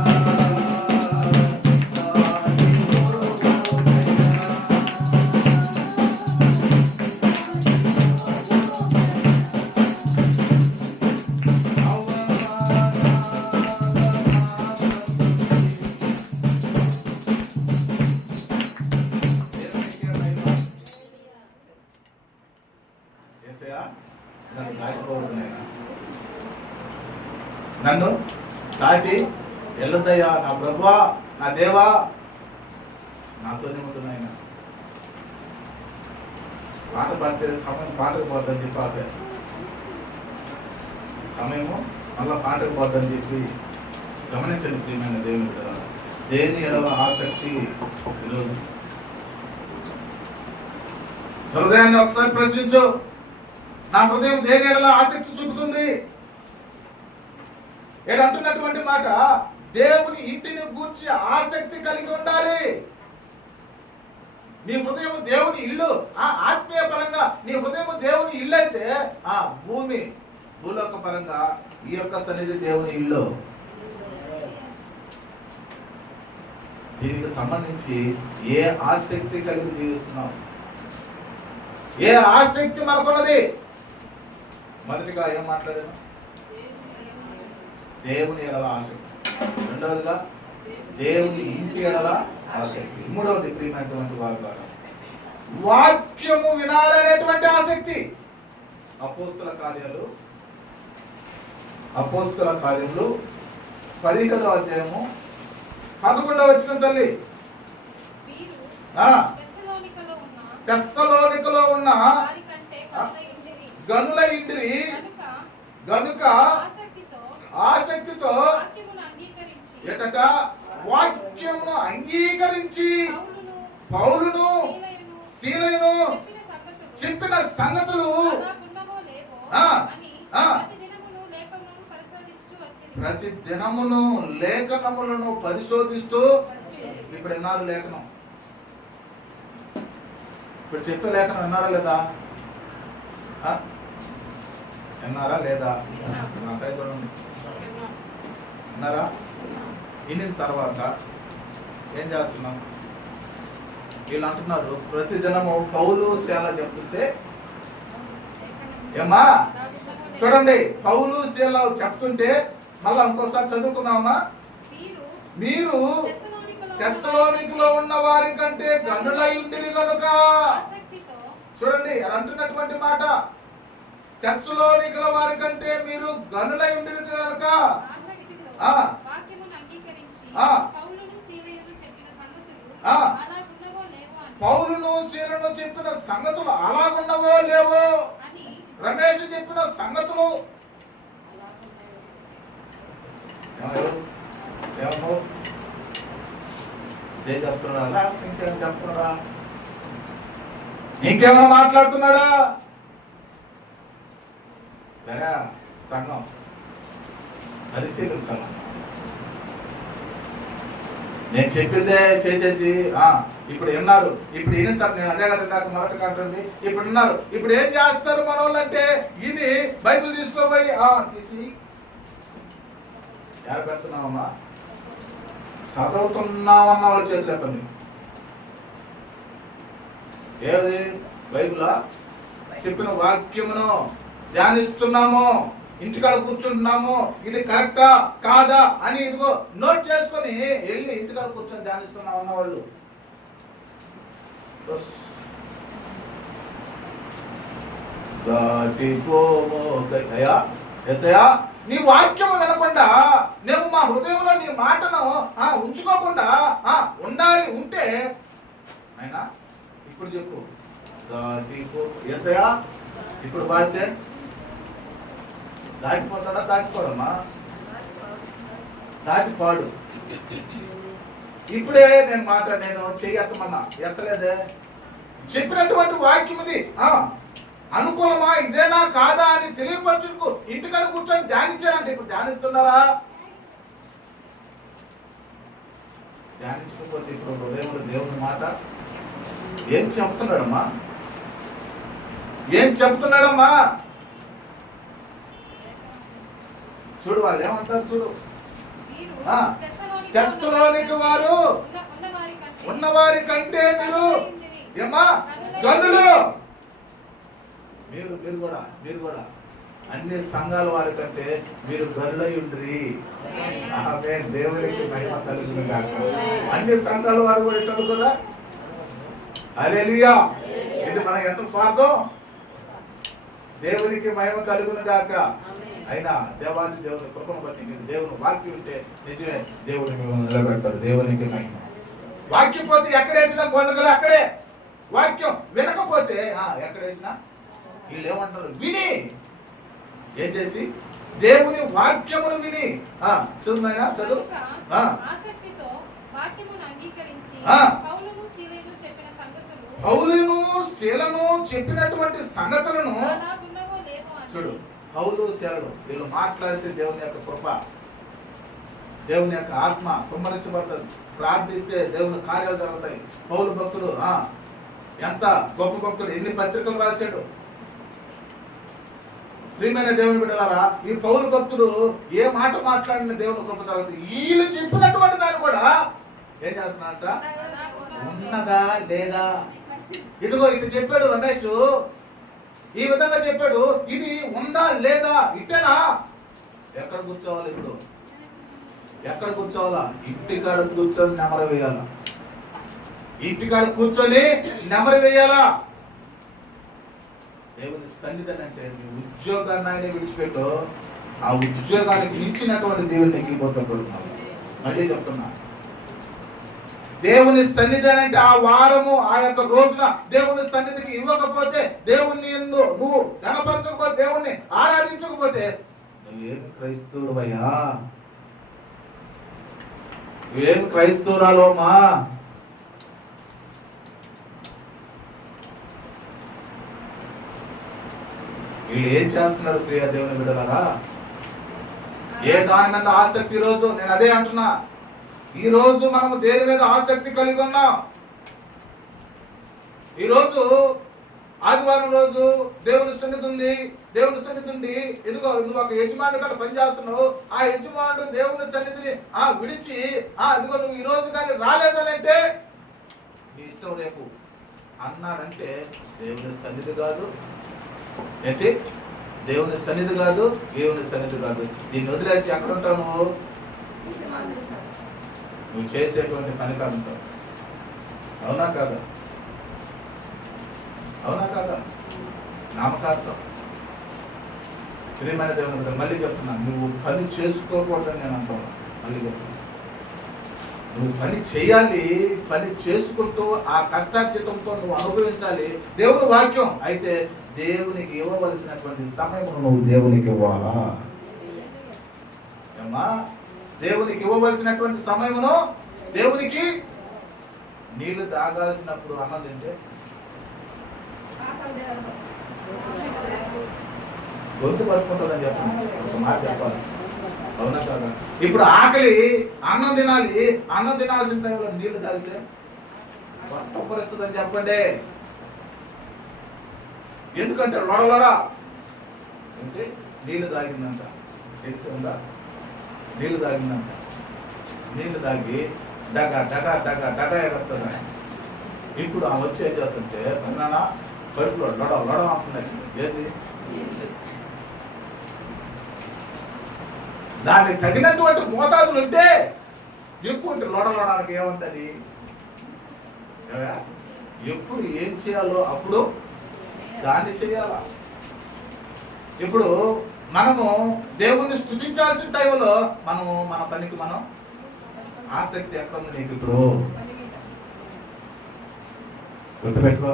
నన్ను దాటి వెళ్ళొద్దయ్యా నా ప్రభువా, నా దేవా, నాతోనే ఉంటున్నాయన. పాట పాడితే సమయం పాటకు పోద్దని చెప్పి ఆపారు. సమయము మళ్ళా పాటకు పోద్దని చెప్పి గమనించండి ప్రియమైన దేవుని బిడ్డలారా. దేని ఎడల ఆసక్తి? ఈరోజు హృదయాన్ని ఒకసారి ప్రశ్నించు. నా హృదయం దేని ఎడల ఆసక్తి చూపుతుంది? ఏదంటున్నటువంటి మాట, దేవుని ఇంటిని గూర్చి ఆసక్తి కలిగి ఉండాలి. నీ హృదయం దేవుని ఇల్లు, ఆత్మీయ పరంగా నీ హృదయం దేవుని ఇల్లు అయితే భూలోక పరంగా ఈ యొక్క సన్నిధి దేవుని ఇల్లు. దీనికి సంబంధించి ఏ ఆసక్తి కలిగి జీవిస్తున్నావు? ఏ ఆసక్తి మనకున్నది? మొదటిగా ఏం మాట్లాడాను? దేవుని ఎడల ఆసక్తి. రెండవదిగా దేవుని ఇంటి ఎడల ఆసక్తి. మూడవది ప్రియమైనటువంటి వారు వాక్యము వినాలనేటువంటి ఆసక్తి. అపోస్తుల కార్యాలు అపోస్తల కార్యములు 17వ అధ్యాయము 11వ వచనం తల్లి. తెస్సలోనికలో ఉన్న గనుల ఇంటిరి గనుక ఆసక్తితో ఎటట వాక్యమును అంగీకరించి పౌలును సీలయును చెప్పిన సంగతులు ప్రతి దినమును లేఖనములను పరిశోధిస్తూ. ఇప్పుడు విన్నారు లేఖనం, ఇప్పుడు చెప్పే లేఖనం విన్నారా లేదా? విన్నారా లేదా? నా సైడ్ చూడండి, విన్నారా? వినిన తర్వాత ఏం చేస్తున్నాం? వీళ్ళు అంటున్నారు ప్రతి దినము పౌలు శీల చెప్తుంటే ఏమ్మా చూడండి, పౌలు శీల చెప్తుంటే మళ్ళా ఇంకోసారి చదువుకున్నామా? మీరు తెస్సలోనికలో ఉన్న వారి కంటే గనులై ఉండిరి గనుక. చూడండి అంటున్నటువంటి మాట, తెస్సలోనికల వారి కంటే మీరు గనులై ఉండిరి కనుక పౌలును సీలను చెప్పిన సంగతులు అలాగున్నవో లేవో, రమేష్ చెప్పిన సంగతులు చెప్తున్నాడా? ఇంకేం చెప్తున్నాడా? ఇంకేమైనా మాట్లాడుతున్నాడా? సంఘం పరిశీలించాలి. నేను చెప్పిందే చేసేసి ఇప్పుడు విన్నారు, ఇప్పుడు వింటారు. నేను అదే కదా నాకు మొదట కంటుంది. ఇప్పుడు విన్నారు, ఇప్పుడు ఏం చేస్తారు మన వాళ్ళంటే ఇది బైబిల్ తీసుకోపోయి తీసి ఎవరు పెడుతున్నావమ్మా? చదువుతున్నామన్న వాళ్ళ చేతులు ఎత్తండి. ఏది బైబిలా? చెప్పిన వాక్యమును ధ్యానిస్తున్నాము, ఇంటికాడ కూర్చుంటున్నాము, ఇది కరెక్టా కాదా అని ఇదిగో నోట్ చేసుకొని వెళ్ళి ఇంటికాడ కూర్చొని ధ్యానిస్తున్నాం అన్నవాళ్ళు. ఎసయా నీ వాక్యము వినకుండా మేము మా హృదయంలో నీ మాటను ఉంచుకోకుండా ఉండాలి. ఉంటే అయినా ఇప్పుడు చెప్పు ఎసయా, ఇప్పుడు బాధ్యత దాటిపోతాడా? దాటిపోడమ్మా, దాటిపాడు. ఇప్పుడే నేను చెయ్యమన్నా ఎత్తలేదే. చెప్పినటువంటి వాక్యం ఇది అనుకూలమా ఇదేనా కాదా అని తెలియపరచుకు ఇంటికాడ కూర్చొని ధ్యానించారంటే ఇప్పుడు ధ్యానిస్తున్నారా? ధ్యానించకపోతే ఇప్పుడు హృదయంలో దేవుని మాట ఏం చెప్తున్నాడమ్మా? ఏం చెప్తున్నాడమ్మా? చూడు వాళ్ళు ఏమంటారు చూడు. తెస్సలోనిక వారు ఉన్నవారి కంటే మీరు ఏమా గనులు. మీరు కూడా అన్ని సంఘాల వారి కంటే మీరు గనులై ఉండ్రి. దేవునికి మహిమ కలుగును గాక. అన్ని సంఘాల వారు కూడా ఇట్టారు కదా. హల్లెలూయా. ఇది మన ఎంత స్వార్థం. దేవునికి మహిమ కలుగును గాక. అయినా దేవుని కృపను బట్టి మీరు దేవుని వాక్యం ఉంటే నిజమే దేవుని మిమ్మల్ని నిలబెడతారు. దేవునికి మహిమ. వాక్యం పోతే ఎక్కడేసినా కొండగలు అక్కడే. వాక్యం వినకపోతే ఎక్కడేసినా వీళ్ళు ఏమంటారు? విని ఏం చేసి దేవుని వాక్యమును విని చదువునైనా చదువు. పౌలును శీలను చెప్పినటువంటి సంగతులను చూడు. పౌలు శీలలు వీళ్ళు మాట్లాడితే దేవుని యొక్క కృప, దేవుని యొక్క ఆత్మ కుమ్మరించబడుతుంది. ప్రార్థిస్తే దేవుని కార్యాలు జరుగుతాయి. పౌలు భక్తుడు ఎంత గొప్ప భక్తుడు, ఎన్ని పత్రికలు రాశాడు. ప్రియమైన దేవుని బిడ్డలారా, ఈ పౌలు భక్తుడు ఏ మాట మాట్లాడిన దేవుని కృప జరుగుతుంది. వీళ్ళు చెప్పినటువంటి దాన్ని కూడా ఏం చేస్తున్నారంట? ఉన్నదా లేదా? ఇదిగో ఇటు చెప్పాడు రమేష్, ఈ విధంగా చెప్పాడు. ఇది ఉందా లేదా? ఇట్టేనా? ఎక్కడ కూర్చోవాలి? ఇప్పుడు ఎక్కడ కూర్చోవాలా? ఇంటికాడ కూర్చొని నెమరు వేయాలా? ఇంటికాడ కూర్చొని నెమరు వేయాలా? దేవుని సన్నిధానం అంటే మీ ఉద్యోగాన్ని ఆయన విడిచిపెట్టు, ఆ ఉద్యోగానికి మించినటువంటి దేవుని నీకు ఇవ్వబోతున్నావు. మళ్ళీ చెప్తున్నా, దేవుని సన్నిధి అంటే ఆ వారము ఆ యొక్క రోజున దేవుని సన్నిధికి ఇవ్వకపోతే, దేవుని నువ్వు గణపరచకపోతే, దేవుణ్ణి ఆరాధించకపోతే నువ్వేమి క్రైస్తవుడవయ్యా, నువ్వేమి క్రైస్తవురాలో మా. వీళ్ళు ఏం చేస్తున్నారు ప్రియ దేవుని బిడ్డలారా? ఏ దాని మీద ఆసక్తి? రోజు నేను అదే అంటున్నా, ఈ రోజు మనము దేని మీద ఆసక్తి కలిగి ఉన్నాం? ఈరోజు ఆదివారం రోజు దేవుని సన్నిధి ఉంది, దేవుని సన్నిధి ఉంది. ఇదిగో నువ్వు ఒక యజమాని కాడ పని చేస్తున్నావు, ఆ యజమానుడు దేవుని సన్నిధిని విడిచి ఇదిగో నువ్వు ఈ రోజు కానీ రాలేదని అంటే నీ ఇష్టం రేపు అన్నాడంటే దేవుని సన్నిధి కాదు. ఏంటి? దేవుని సన్నిధి కాదు, దేవుని సన్నిధి కాదు. దీన్ని వదిలేసి ఎక్కడ ఉంటావు? నువ్వు చేసేటువంటి పని కాదు ఉంటావు. అవునా కాదా? అవునా కాదా? నామకార్థం. ప్రియమైన దేవుని మళ్ళీ చెప్తున్నాను, నువ్వు పని చేసుకోకూడదని నేను అంటాను. మళ్ళీ చెప్తున్నాను, నువ్వు పని చేయాలి. పని చేసుకుంటూ ఆ కష్టార్జితంతో నువ్వు అనుభవించాలి దేవుని వాక్యం. అయితే దేవునికి ఇవ్వవలసినటువంటి సమయం నువ్వు దేవునికి ఇవ్వాలా? ఏమ్మా, దేవునికి ఇవ్వవలసినటువంటి సమయమును దేవునికి. నీళ్లు తాగాల్సినప్పుడు అన్నం తింటే గొంతు పట్టుకుంటుందని చెప్పండి, ఒక మాట చెప్పాలి. అవునా కాదా? ఇప్పుడు ఆకలి, అన్నం తినాలి, అన్నం తినాల్సిన టైంలో నీళ్లు తాగితే పరిస్తుందని చెప్పండి. ఎందుకంటే లొడలొడా అంటే నీళ్లు తాగిందంట. తెలిసి ఉందా? నీళ్లు తాగిందంట. నీళ్లు తాగి డగ డగ డగ డగ ఎగరుతుంది. ఇప్పుడు ఆ వచ్చి ఏం చేస్తుంటే అన్నానా కడుపులో లొడ లొడ అంటున్నాయి. ఏది? దానికి తగినటువంటి మోతాదులు ఉంటే ఎక్కువ లొడలడానికి ఏముంటుంది? ఎప్పుడు ఏం చేయాలో అప్పుడు దాన్ని చేయాలా. ఇప్పుడు మనము దేవుణ్ణి స్తుతించాల్సిన టైంలో మనము మన పనికి మనం ఆసక్తి ఎక్కడ ఉంది నీకు? ఇప్పుడు గుర్తుపెట్టుకో,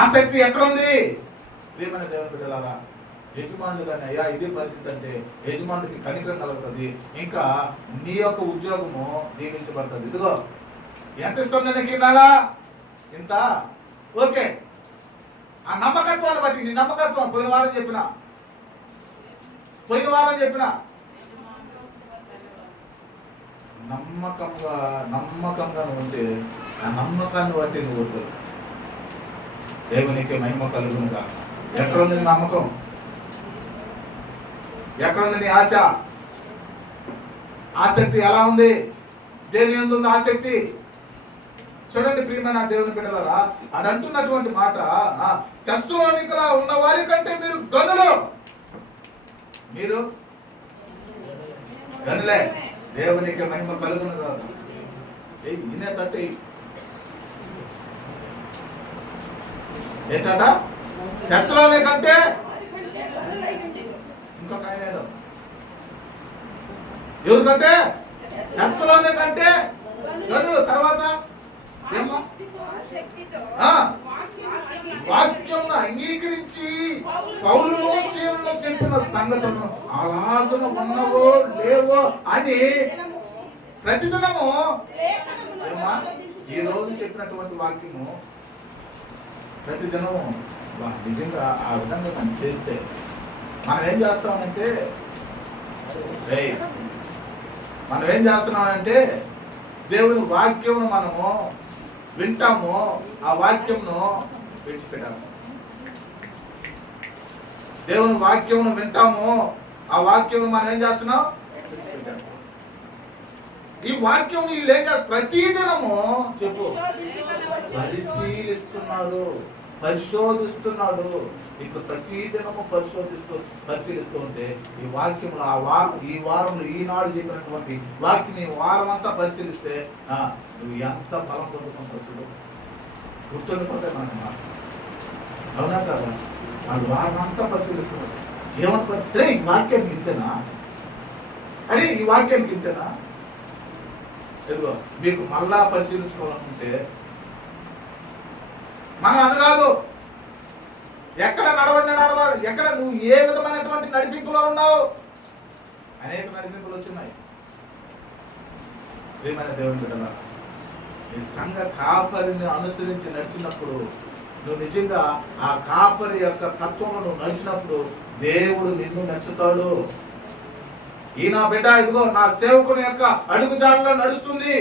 ఆసక్తి ఎక్కడుంది? ప్రియమైన దేవుని బిడ్డలారా, యజమానులు కానీ అయ్యా ఇది పరిస్థితి అంటే యజమానుడికి కనికరం కలుగుతుంది. ఇంకా నీ యొక్క ఉద్యోగము దీవించబడుతుంది. ఇదిగో ఎంత ఇస్తాం నీకు ఇవ్వాలా? ఇంత. ఓకే, ఆ నమ్మకత్వాన్ని బట్టి, నీ నమ్మకత్వం పోయిన వారం చెప్పిన నమ్మకంగా ఉంటే ఆ నమ్మకాన్ని బట్టి నువ్వు వద్దు. దేవునికి మహిమ కలుగునుగా. ఎక్కడ ఉంది నీ నమ్మకం? ఎక్కడ ఉంది నీ ఆశ? ఆసక్తి ఎలా ఉంది? దేని యందు ఉంది ఆసక్తి? చూడండి ప్రియమైన దేవుని బిడ్డలారా, అది అంటున్నటువంటి మాట, తెస్సలోనికలో ఉన్న వారి కంటే మీరు గనులు. మీరు గనులే. దేవునికి మహిమ కలుగును కాదు. ఇనే తట్టి ఏంటట? తెస్సలోనిక కంటే ఇంకొక ఆయన ఏదో ఎవరికంటే తెస్సలోనిక కంటే గనులు. తర్వాత వాక్యం అంగీకరించి పౌలులో శీలలో చెప్పిన సంగతులను అలాగ ఉన్నవో లేవో అని ప్రతిదినము ఈ రోజు చెప్పినటువంటి వాక్యము ప్రతిదినము నిజంగా ఆ విధంగా మనం చేస్తే మనం ఏం చేస్తున్నామంటే దేవుని వాక్యమును మనము వింటాము, ఆ వాక్యంను విడిచిపెట్టాల్సి. దేవుని వాక్యమును వింటాము, ఆ వాక్యం మనం ఏం చేస్తున్నాం? ఈ వాక్యం వీళ్ళు ఏం చేస్తారు? ప్రతిదినము చెప్పు పరిశోధిస్తున్నాడు. ఇప్పుడు ప్రతిదినము పరిశీలిస్తూ ఉంటే ఈ వాక్యములు ఈ వారంలో ఈనాడు చెప్పినటువంటి వాక్యం ఈ వారం అంతా పరిశీలిస్తే నువ్వు ఎంత బలం పొందుకుంటావు? గుర్తుండిపోతే మనకు. అవునా కదా? వాడు వారం అంతా పరిశీలిస్తున్నాడు. ఏమనుకుంటే ఈ వాక్యానికి ఇంతేనా, అరే ఈ వాక్యానికి ఇంతేనా? ఎదుగో మీకు మళ్ళా పరిశీలించుకోవాలనుకుంటే మనం అది కాదు, ఎక్కడ నడవాలి, ఎక్కడ నువ్వు ఏ విధమైనటువంటి నడిపింపులో ఉన్నావు. అనేక నడిపింపులు వచ్చినాయి. ప్రియమైన దేవుని బిడ్డలారా, ఈ సంఘ కాపరిని అనుసరించి నడిచినప్పుడు, నువ్వు నిజంగా ఆ కాపరి యొక్క తత్వంలో నువ్వు నడిచినప్పుడు దేవుడు నిన్ను నచ్చుతాడు. ఈ నా బిడ్డ ఇదిగో నా సేవకుని యొక్క అడుగుజాడలో నడుస్తుంది,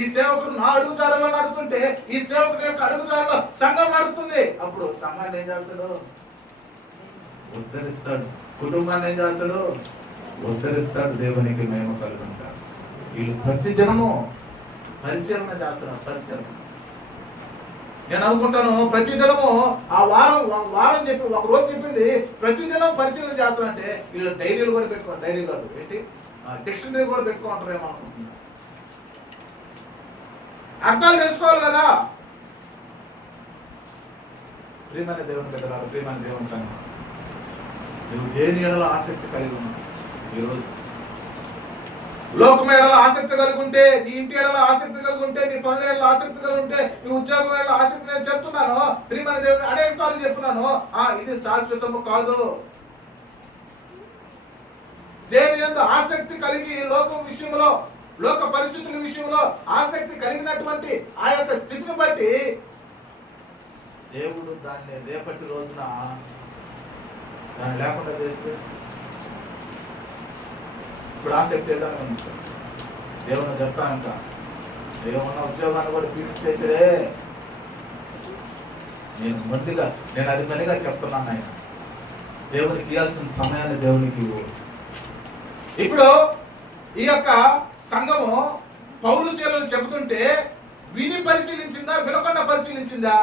ఈ సేవకుడు నా అడుగుజాడలో నడుస్తుంటే ఈ సేవకుని యొక్క అడుగుజాడలో సంఘం నడుస్తుంది. అప్పుడు సంఘాన్ని ఏం చేస్తాడు? ఉద్ధరిస్తాడు. కుటుంబాన్ని ఏం చేస్తాడు? ఉద్ధరిస్తాడు. దేవునికి మహిమ కలుగుతాడు. వీళ్ళు ప్రతి దినము పరిశీలన చేస్తున్నారు. పరిశీలన నేను అనుకుంటాను ప్రతి దినము ఆ వారం చెప్పి ఒక రోజు చెప్పింది ప్రతి దినం పరిశీలన చేస్తారంటే వీళ్ళు డైరీలు కూడా పెట్టుకోవాలి. డైరీ కాదు ఏంటి, డిక్షనరీ కూడా పెట్టుకుంటారేమో అనుకుంటున్నాను. అర్థాలు తెలుసుకోవాలి కదా. ప్రియమైన దేవుని బిడ్డలారా, ప్రియమైన దేవుని సంఘం, నువ్వు దేని ఎడల ఆసక్తి కలిగి ఉన్నావు? ఈరోజు లోకం ఎడల ఆసక్తి కలిగి ఉంటే, నీ ఇంటి ఎడల ఆసక్తి కలిగి ఉంటే, నీ పనుల ఎడల ఆసక్తి కలిగి ఉంటే, నీ ఉద్యోగం ఎడల ఆసక్తి, నేను చెప్తున్నాను ప్రియమైన దేవుని అనేక సార్లు చెప్తున్నాను, ఇది శాశ్వతము కాదు. దేవుని యందు ఆసక్తి కలిగి లోకం విషయంలో, లోక పరిస్థితుల విషయంలో ఆసక్తి కలిగినటువంటి ఆ యొక్క స్థితిని బట్టి దేవుడు దాన్ని రేపటి రోజున దాన్ని లేకుండా చేస్తే ఇప్పుడు ఆసక్తి ఏదైనా ఉంది. దేవుని చెప్తానంట, ఏమన్నా ఉద్యోగాన్ని కూడా పీడించేసరే నేను అది పనిగా చెప్తున్నాను. ఆయన దేవునికి ఇవ్వాల్సిన సమయాన్ని దేవునికి ఇవ్వు. ఇప్పుడు ఈ యొక్క సంఘము పౌలు శీలలు చెబుతుంటే విని పరిశీలించిందా, వినకుండా పరిశీలించిందా?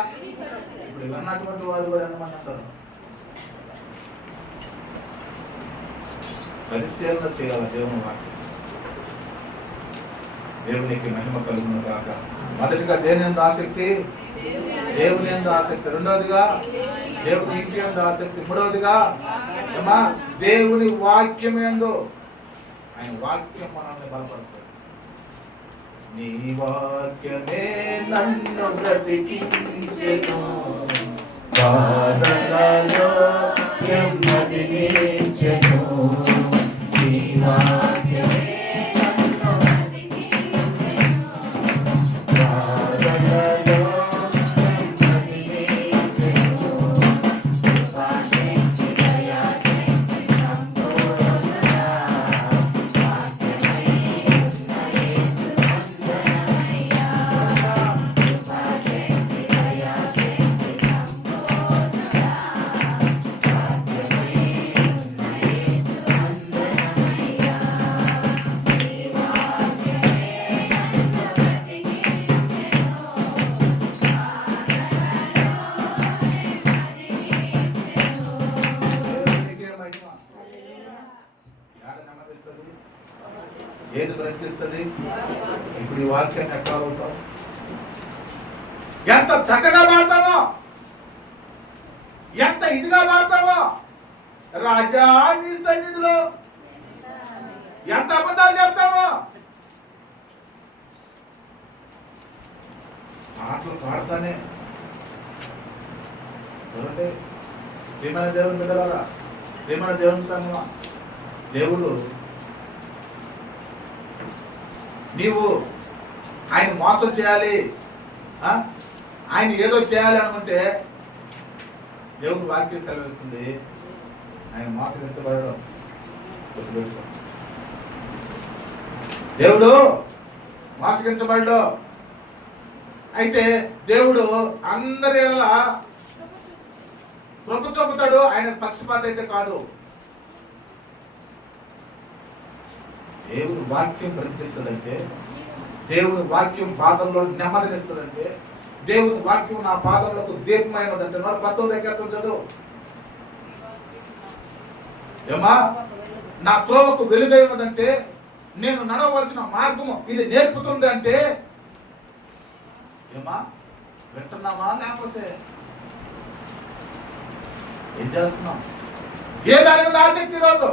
ఇప్పుడు విన్నటువంటి వారు కూడా ఏమని అంటారు? పరిశీలన చేయాలి దేవుని వాక్యం. దేవునికి మహిమ కలుగును కాక. మొదటిగా దేని యందు ఆసక్తి? దేవుని యందు ఆసక్తి. రెండవదిగా దేవుని ఇంటి యందు ఆసక్తి. మూడవదిగా దేవుని వాక్యం యందు, ఆయన వాక్యం మనల్ని బలపడుతుంది. నీ వాక్యమే నన్ను బ్రతికించెను, బాధలలో నెమ్మదినిచ్చెను. నీ వాక్యమే నన్ను బ్రతికించెను, బాధలలో నెమ్మదినిచ్చెను. కృపాశక్తి దయాశక్తి సంపూర్ణ వాక్యమై ఉన్నయేసు వందనమయ్యా. కృపాశక్తి దయాశక్తి సంపూర్ణ వాక్యమై ఉన్నయేసు వందనమయ్యా. నీ వాక్యమే నన్ను బ్రతికించెను, ఏది బ్రతికిస్తుంది? ఇప్పుడు ఈ వాక్యాన్ని ఎట్లా అవుతాం? ఎంత చక్కగా పాడతామో, ఎంత ఇదిగా పాడతామో. రాజా నీ సన్నిధిలో ఎంత అబద్ధాలు చెప్తామో. పాటలు పాడతానే చూడండి. ప్రియమైన దేవుని బిడ్డలారా, ప్రియమైన దేవుని సంగమా, దేవుడు నీవు ఆయన మోసం చేయాలి, ఆయన ఏదో చేయాలి అనుకుంటే దేవుడు వాక్యం సెలవిస్తుంది, ఆయన మోసగించబడడం. దేవుడు మోసగించబడడు. అయితే దేవుడు అందరి ఎడల కృప చూపుతాడు. ఆయన పక్షపాత అయితే కాదు. దేవుని వాక్యం బ్రతికిస్తుందంటే, దేవుని వాక్యం పాదంలో నెమ్మదినిస్తుందంటే, దేవుని వాక్యం నా పాదంలోకి దీపమైనదంటే 19 దగ్గర చదువు. ఏమా నా త్రోవకు వెలుగైనదంటే, నేను నడవలసిన మార్గము ఇది నేర్పుతుంది అంటే, ఏమా వింటున్నామా? లేకపోతే ఏం చేస్తున్నాం? ఏ దాని మీద ఆసక్తి ఈరోజు?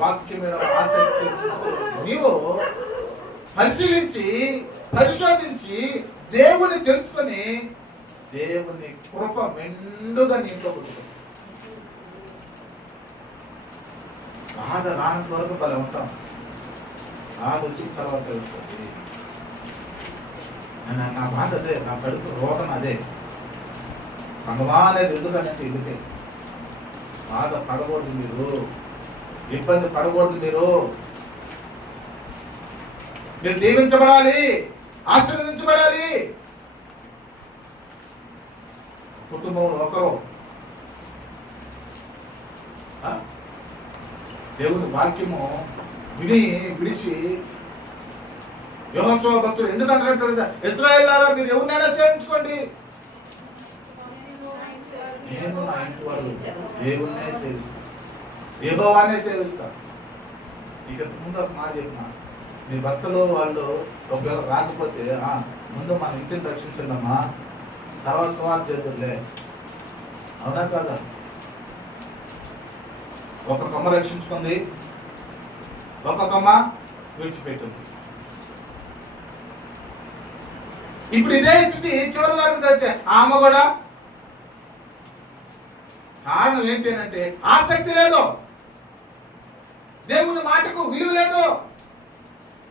వాక్యం మీద ఆసక్తి నీవు పరిశీలించి పరిశోధించి దేవుని తెలుసుకొని దేవుని కృప మెండుగా నీతో ఉంటుంది. బాధ రానంత వరకు బలం ఉంటాం, బాధ వచ్చిన తర్వాత తెలుస్తుంది. నా బాధ అదే, నా కడుపు రోగం అదే. సంగమా అనేది ఎందుకనంటే ఇదికే బాధ పడకూడదు, మీరు ఇబ్బంది పడకూడదు, మీరు దీవించబడాలి, ఆశీర్వదించబడాలి. కుటుంబంలో ఒకరు దేవుని వాక్యము విని విడిచి యెహోషువ భక్తుడు ఎందుకంటారు? ఇశ్రాయేలులారా మీరు ఎవరినైనా సేవించుకోండి, నేను నా ఇంటి వాళ్ళు దేవుణ్ణే సేవిస్తాను, యెహోవానే సేవిస్తాను. ఇక ముందు ఒక మాట చెప్పిన, మీ భక్తులు వాళ్ళు ఒకవేళ రాకపోతే ముందు మన ఇంటిని రక్షించండమ్మా, తర్వాత సువార్త చేతులే. అవునా కదా? ఒక కొమ్మ రక్షించుకుంది, ఒక కొమ్మ విడిచిపెట్టింది. ఇప్పుడు ఇదే స్థితి చివరి వరకు తెచ్చే ఆమె కూడా. కారణం ఏంటి అంటే ఆసక్తి లేదు, దేవుని మాటకు విలువ లేదు,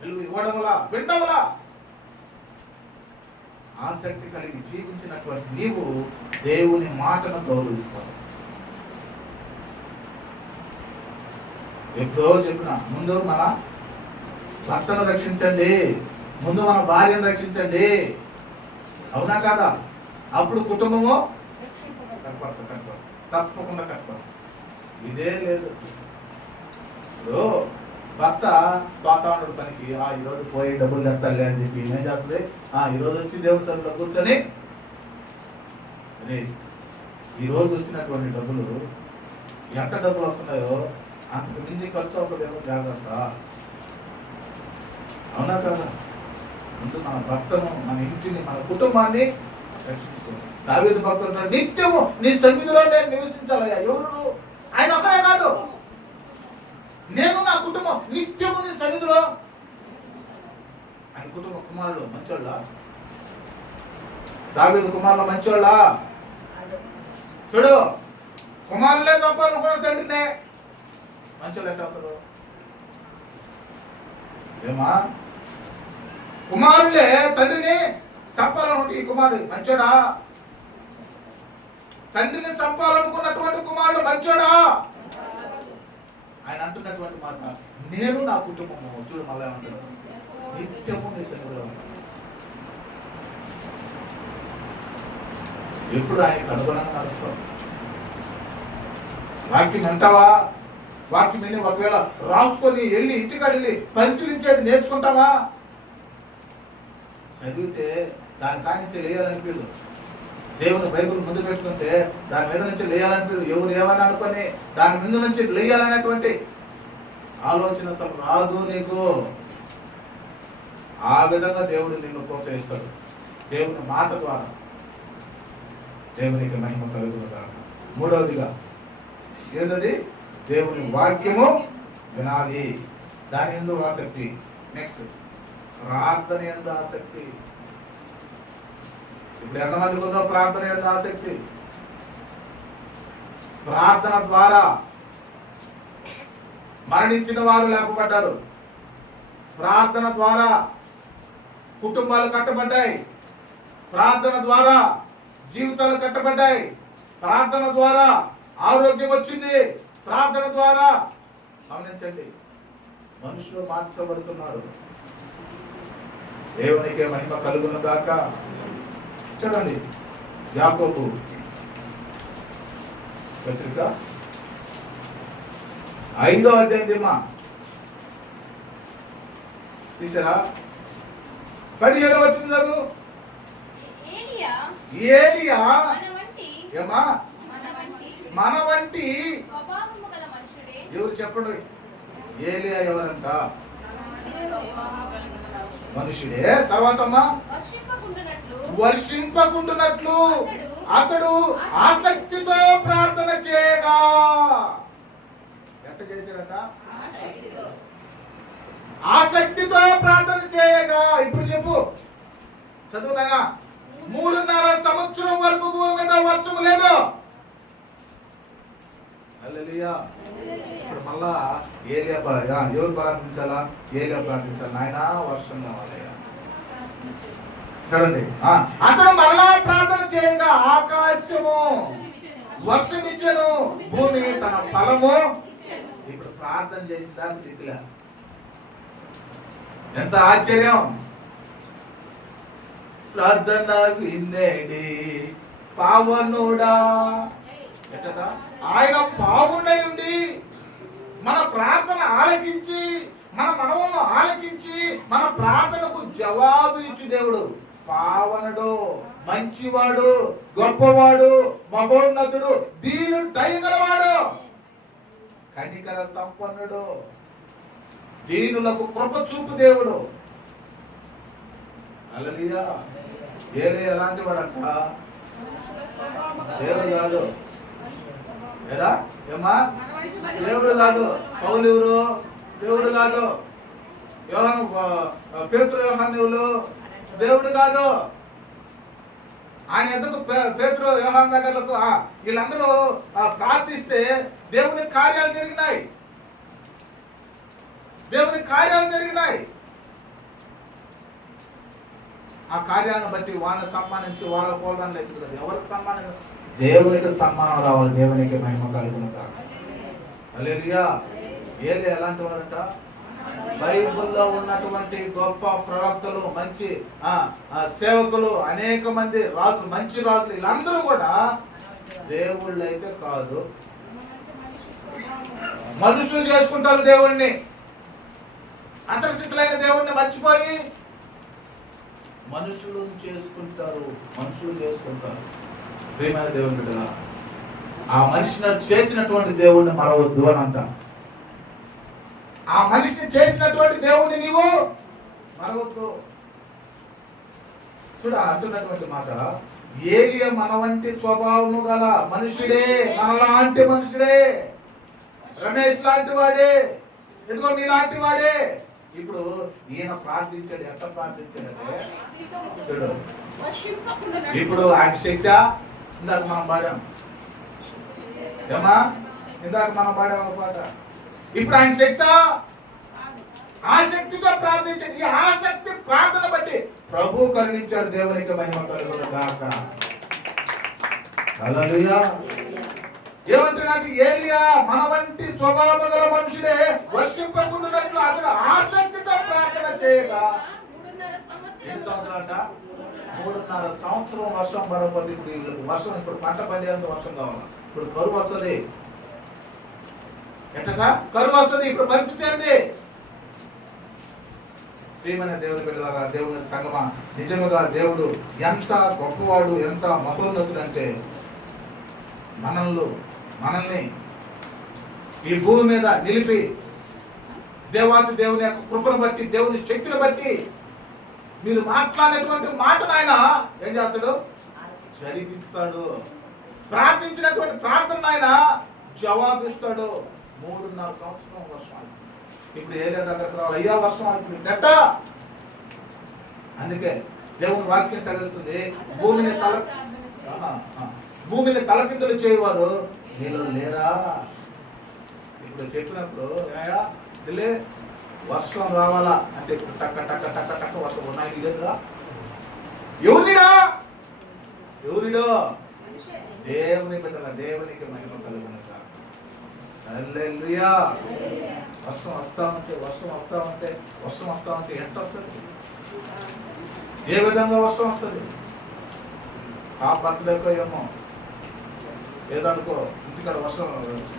విలువ ఇవ్వడంలా వినడంలా. ఆసక్తి కలిగి జీవించినటువంటి నీవు దేవుని మాటను గౌరవిస్తావు. ఎప్పుడో చెప్పిన, ముందు మన భర్తను రక్షించండి, ముందు మన భార్యను రక్షించండి. అవునా కదా? అప్పుడు కుటుంబము తప్పకుండా కట్టుకోవాలి. ఇదే లేదు. ఇప్పుడు భర్త పోతా ఉంటాడు పనికి, ఈరోజు పోయి డబ్బులు తెస్తాడులే అని చెప్పి ఏం చేస్తుంది, ఈరోజు వచ్చి దేవుని సభలో కూర్చొని ఈరోజు వచ్చినటువంటి డబ్బులు ఎంత డబ్బులు వస్తున్నాయో అంతకు మించి ఖర్చు అవ్వదేమో, జాగ్రత్త. అవునా కదా? ముందు మన భర్తను, మన ఇంటిని, మన కుటుంబాన్ని రక్షించుకోవాలి. దావీదు భక్తుడు అంటాడు, నిత్యము నీ సన్నిధిలో నేను నివసించాలయ్యా. ఎవరు? ఆయన ఒక్కడే కాదు, నేను నా కుటుంబం నిత్యము నీ సన్నిధిలో. ఆయన కుటుంబ కుమారులు మంచోళ్ళ? దావీదు కుమారులు మంచోళ్ళ? చూడు, కుమారులే తప్పాలనుకున్న తండ్రినే మంచోళ్ళు ఎట్లా అవుతారు? ఏమా, కుమారులే తండ్రిని చంపాలనుకుంటే ఈ కుమారుడు మంచోడా? తండ్రిని చంపాలనుకున్నటువంటి కుమారుడు మంచోడా? ఆయన అంటున్నటువంటి మాట, నేను నా కుటుంబము. చూడు మళ్ళీ ఏమంటాడు, నిత్యము నీ సన్నిధిలో. ఎప్పుడు ఆయనకు అనుగుణంగా నడుస్తాం. వాక్యం అంటావా? వాక్యం విని ఒకవేళ రాసుకొని వెళ్ళి ఇంటికాడ వెళ్ళి పరిశీలించేది నేర్చుకుంటావా? చదివితే దాని కానించి లేయాలనిపించదు. దేవుని బైబిల్ ముందు పెట్టుకుంటే దాని మీద నుంచి లేయాలనిపించదు. ఎవరు ఏమని అనుకొని దాని ముందు నుంచి లేయాలనేటువంటి ఆలోచన అసలు రాదు నీకు. ఆ విధంగా దేవుడు నిన్ను ప్రోత్సహిస్తాడు దేవుని మాట ద్వారా. దేవునికి మహిమ కలుగుతుందా. మూడవదిగా ఏంటది? దేవుని వాక్యము వినాలి, దాని యందు ఆసక్తి. నెక్స్ట్, ప్రార్థన యందు ఆసక్తి. ఇప్పుడు ఎంతమందికి ఉందో ప్రార్థన యందు ఆసక్తి? ప్రార్థన ద్వారా మరణించిన వారు లేపబడ్డారు, ప్రార్థన ద్వారా కుటుంబాలు కట్టబడ్డాయి, ప్రార్థన ద్వారా జీవితాలు కట్టబడ్డాయి, ప్రార్థన ద్వారా ఆరోగ్యం వచ్చింది, ప్రార్థన ద్వారా గమనించండి మనుషులు మార్చబడుతున్నారు. దేవునికే మహిమ కలుగును గాక. చూడండి యాకోబు పత్రిక 5వ అధ్యాయం తీసారా? 17వ వచనం చదువు. ఏలియా ఏమా మన వంటి ఎవరు చెప్పండి? ఏలియా ఎవరంట? మనుషుడే. తర్వాత వర్షింపకుండునట్లు అతడు ఆసక్తితో ప్రార్థన చేయగా. ఎట్ట చేశాడట? ఆసక్తితో ప్రార్థన చేయగా. ఇప్పుడు చెప్పు, చదువునా. 3.5 సంవత్సరం వరకు భూమి మీద వర్షం లేదు. హల్లెలూయా. ఇప్పుడు మళ్ళా ఏలియా ఎవరు ప్రార్థించాలా? ఏలియా ప్రార్థించాలి. నాయనా వర్షం కావాలయ్యా. చూడండి, అతను మరలా ప్రార్థన చేయగా ఆకాశము వర్షం ఇచ్చెను, భూమి తన ఫలము. ఇప్పుడు ప్రార్థన చేసిన దానికి దిక్కులే. ఎంత ఆశ్చర్యం! ప్రార్థన వినేడి పావనుడా. ఎట్టదా? ఆయన పావుండై ఉండి మన ప్రార్థన ఆలకించి, మన మనవులను ఆలకించి, మన ప్రార్థనకు జవాబు ఇచ్చి దేవుడు పావనుడు, మంచివాడు, గొప్పవాడు, మహోన్నతుడు, దీని దయగలవాడు, కనికర సంపన్నుడు, దీనులకు కృప చూపు దేవుడు. హల్లెలూయా. ఏలియా ఎలాంటి వాడంట? దేవుడు కాదు. ఏరా ఏమా? దేవుడు కాదు. పౌలు ఎవరు? దేవుడు కాదు. యోహాను, పేతురు, యోహాను ఎవరు? దేవుడు కాదు. ఆయన ఎందుకు పేతురు, యోహాను దగ్గరకు వీళ్ళందరూ ప్రార్థిస్తే దేవుని కార్యాలు జరిగినాయి. దేవుని కార్యాలు జరిగినాయి. ఆ కార్యాలను బట్టి వాళ్ళని సన్మానించి వాళ్ళ పోలడం లేదు. ఎవరికి సన్మానం? దేవునికి సన్మానం రావాలి. దేవునికి మహిమ కలుగును గాక. హల్లెలూయా. ఏలియా ఎలాంటి వారంట? బైబిల్లో ఉన్నటువంటి గొప్ప ప్రవక్తలు, మంచి సేవకులు, అనేక మంది రాజులు, మంచి రాజులు, వీళ్ళందరూ కూడా దేవుళ్ళు అయితే కాదు, మనుషులు చేసుకుంటారు దేవుణ్ణి. అసలు శిశులైన దేవుణ్ణి మర్చిపోయి మనుషులు చేసుకుంటారు. ప్రియమైన దేవుని బిడ్డ, ఆ మనిషిని చేసినటువంటి దేవుణ్ణి మరవద్దు అని అంట. ఆ మనిషిని చేసినటువంటి దేవుణ్ణి నీవు మరవద్దు. చూడ అంటున్నటువంటి మాట, ఏలియా మన వంటి స్వభావము గల మనుషుడే, మనలాంటి మనుషుడే, రమేష్ లాంటి వాడే, ఎందుకో నీలాంటి వాడే. ఇప్పుడు ఈయన ప్రార్థించాడు. ఎట్లా ప్రార్థించాడంటే చూడు, ఇప్పుడు ఆయన శక్తి ఇందాక మనం పాడాం ఏమా, ఇందాక మనం పాడాం ఒక పాట. ఇప్పుడు ఆయన శక్తి, ఆ శక్తితో ప్రార్థించాడు. ఈ ఆసక్తి ప్రార్థన బట్టి ప్రభు కరుణించాడు. దేవునికి మహిమ కలుగును గాక. హల్లెలూయా. ఏమంటున్నట్టు? ఏలియా మన వంటి స్వభావం గల మనుషుడే, వర్షింపకుండానట్లు అతను ఆసక్తితో ప్రార్థన చేయగా. ఎన్ని సంవత్సరాలంట? 3.5 సంవత్సరం వర్షం పడకపోతే వర్షం, ఇప్పుడు పంట పండేంత వర్షం కావాలి. ఇప్పుడు కరువు వస్తుంది. ఎట్టగా కరువు వస్తుంది. ఇప్పుడు పరిస్థితి ఏంటి? ప్రియమైన దేవుని బిడ్డలారా, దేవుని సంగమా, నిజంగా దేవుడు ఎంత గొప్పవాడు, ఎంత మహోన్నతుడు అంటే మనల్ని ఈ భూమి మీద నిలిపి దేవాతి దేవుని యొక్క కృపను బట్టి, దేవుని శక్తిని బట్టి మీరు మాట్లాడేటువంటి మాటను ఆయన ఏం చేస్తాడు? జరిగిస్తాడు. ప్రార్థించినటువంటి ప్రార్థన ఆయన జవాబిస్తాడు. 3.5 సంవత్సరం వర్షం. ఇప్పుడు ఏలియా దగ్గరకు రావాలి. అయ్యా వర్షం అయిపోయిందట. అందుకే దేవుని వాక్యం సెలవుస్తుంది, భూమిని తలకిందులు చేయవారు నీలో లేరా? ఇప్పుడు చెప్పినప్పుడు వర్షం రావాలా అంటే ఇప్పుడు టక్క టక్క టక్క టక్క వర్షం ఉన్నాయి లేదురా? ఎవరిడా? దేవుని బిడ్డల, దేవునికి మహిమ కలుగును గాక. హల్లెలూయా. వర్షం వస్తా ఉంటే ఎంత వస్తుంది? ఏ విధంగా వర్షం వస్తుంది? ఆ బర్త్డేకో ఏమో ఏదనుకో, ఇంటికాడ వర్షం,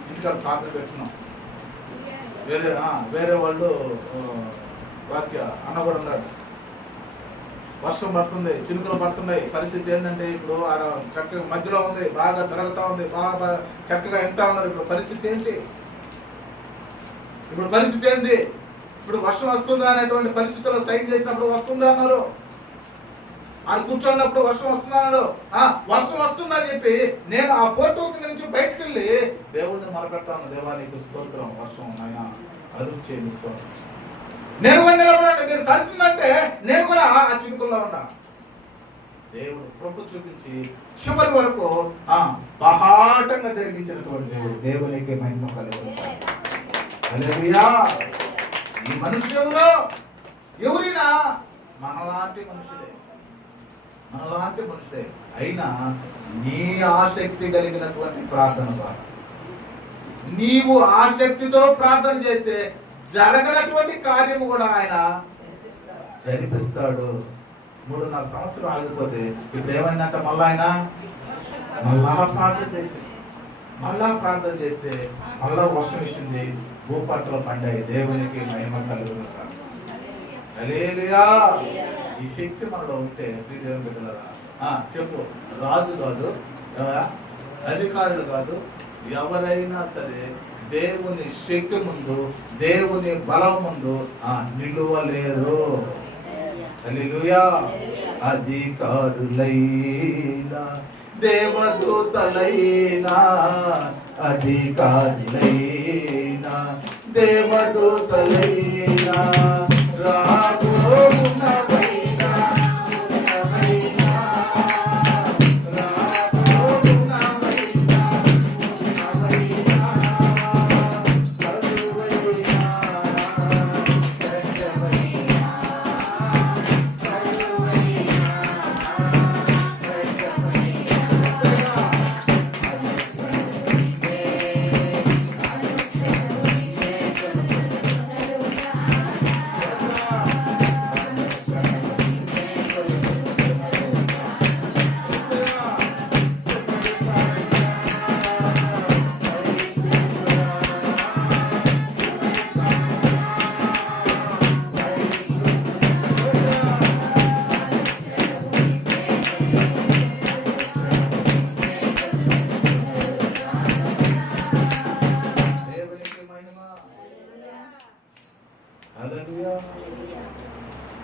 ఇంటికాడ తాకట్టు పెట్టుకున్నాం, వేరే వాళ్ళు వాక్య అన్న కూడా ఉన్నాడు. వర్షం పడుతుంది, చినుకులు పడుతున్నాయి. పరిస్థితి ఏంటంటే ఇప్పుడు ఆడ చక్కగా మధ్యలో ఉంది, బాగా జరుగుతూ ఉంది, బాగా చక్కగా ఎంతా ఉన్నారు. ఇప్పుడు పరిస్థితి ఏంటి? ఇప్పుడు వర్షం వస్తుందా అనేటువంటి పరిస్థితుల్లో సైన్ చేసినప్పుడు వస్తుందా అన్నారు. ఆడు కూర్చోన్నప్పుడు వర్షం వస్తున్నాడు, వర్షం వస్తుందని చెప్పి నేను ఆ పోర్టో కింద నుంచి బయటకు వెళ్ళి దేవుడిని మొరపెట్టాను. దేవా నీకు స్తోత్రం, వర్షం ఆయన అదుపు చేయండి స్తోత్రం. నేను కూడా నిలబడండి, మీరు తడిసిందంటే నేను కూడా ఆ చినుకుల్లో ఉన్నా. దేవుడు కృప చూపించి చివరి వరకు బహాటంగా జరిగించినటువంటి దేవుడు. దేవునికి మహిమ కలుగుతుంది. హల్లెలూయా. ఈ మనుషులు ఎవరైనా మనలాంటి మనుషులే, మనలాంటి మనుషులే. అయినా నీ ఆసక్తి కలిగినటువంటి ప్రార్థన ద్వారా నీవు ఆసక్తితో ప్రార్థన చేస్తే జరగనటువంటి కార్యము కూడా ఆయన జరిపిస్తాడు. 3.5 సంవత్సరం ఆగిపోతే ఇప్పుడు ఏమైందంట, మళ్ళా ప్రార్థన చేస్తే మళ్ళా వర్షం ఇచ్చింది, భూపంటలు పండాయి. దేవునికి మహిమ కలుగును. హల్లెలూయా. ఈ శక్తి మనలో ఉంటే దేవుని బిడ్డలారా, చెప్పు, రాజు కాదు, అధికారులు కాదు, ఎవరైనా సరే దేవుని శక్తి ముందు, దేవుని బలం ముందు నిలువలేరు. హల్లెలూయా. అధికారులైనా దేవదూతలైనా, అధికారులైనా దేవదూతలైనా, రాబోవున్నవైనా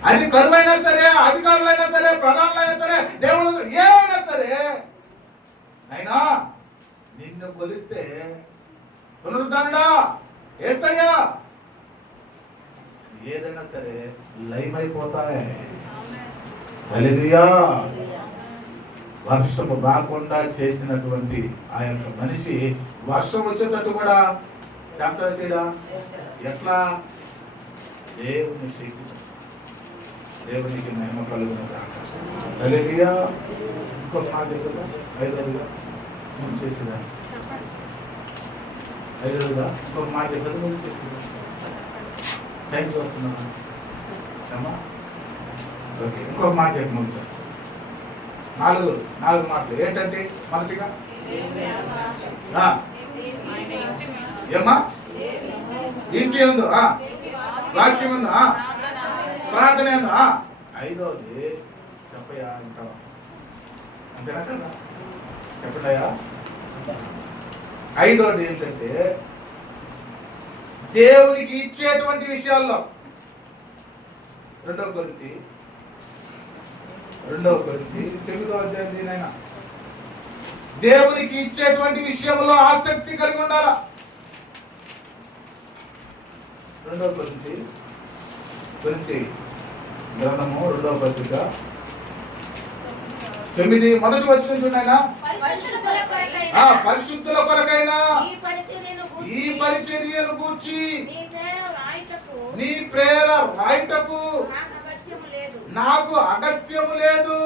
అది కరువైనా సరే, అధికారులైనా సరే, ప్రధానులైనా సరే, దేవుడు ఏమైనా సరే, అయినా నిన్ను కొలిస్తే పునరుద్ధరణుడా యేసయ్యా ఏదైనా సరే లైవ్ అయిపోతాయి. హల్లెలూయా. వర్షము రాకుండా చేసినటువంటి ఆ యొక్క మనిషి వర్షం వచ్చేటట్టు కూడా చేస్తాడా చేయడా? ఎట్లా? దేవుని శక్తి. దేవునికి మహిమ కలుగును గాక. హల్లెలూయా. ఇంకొక మాట చెప్తా. ఐదవదిగా నేను చేసేదాన్ని. ఐదవదిగా ఇంకొక మాట చెప్తా. నువ్వు చేసేదా? థ్యాంక్స్ వస్తున్నాను అమ్మా. ఓకే, ఇంకొక మాట చెప్పి ముందు చేస్తాను. నాలుగు మాటలు ఏంటంటే, మొదటిగా ఏమ్మా? ఇంటి ఉంది, వాక్యం ఉంది, ప్రార్థన ఉంది. ఐదవది చెప్పయా అంటావా? అంతేనా కదా? చెప్పడయా? ఐదవది ఏంటంటే దేవునికి ఇచ్చేటువంటి విషయాల్లో 2 కొరింథీ 9వ అధ్యాయం. దీనైనా దేవునికి ఇచ్చేటువంటి విషయంలో ఆసక్తి కలిగి ఉండాలా. 2 కొరింథీ గ్రంథము 2వ పత్రిక 9 మొదటి వచనం చూడండి. పరిశుద్ధుల కొరకైనా ఈ పరిచర్యను గూర్చి నీ ప్రేర రాయుటకు నాకు అగత్యము లేదు.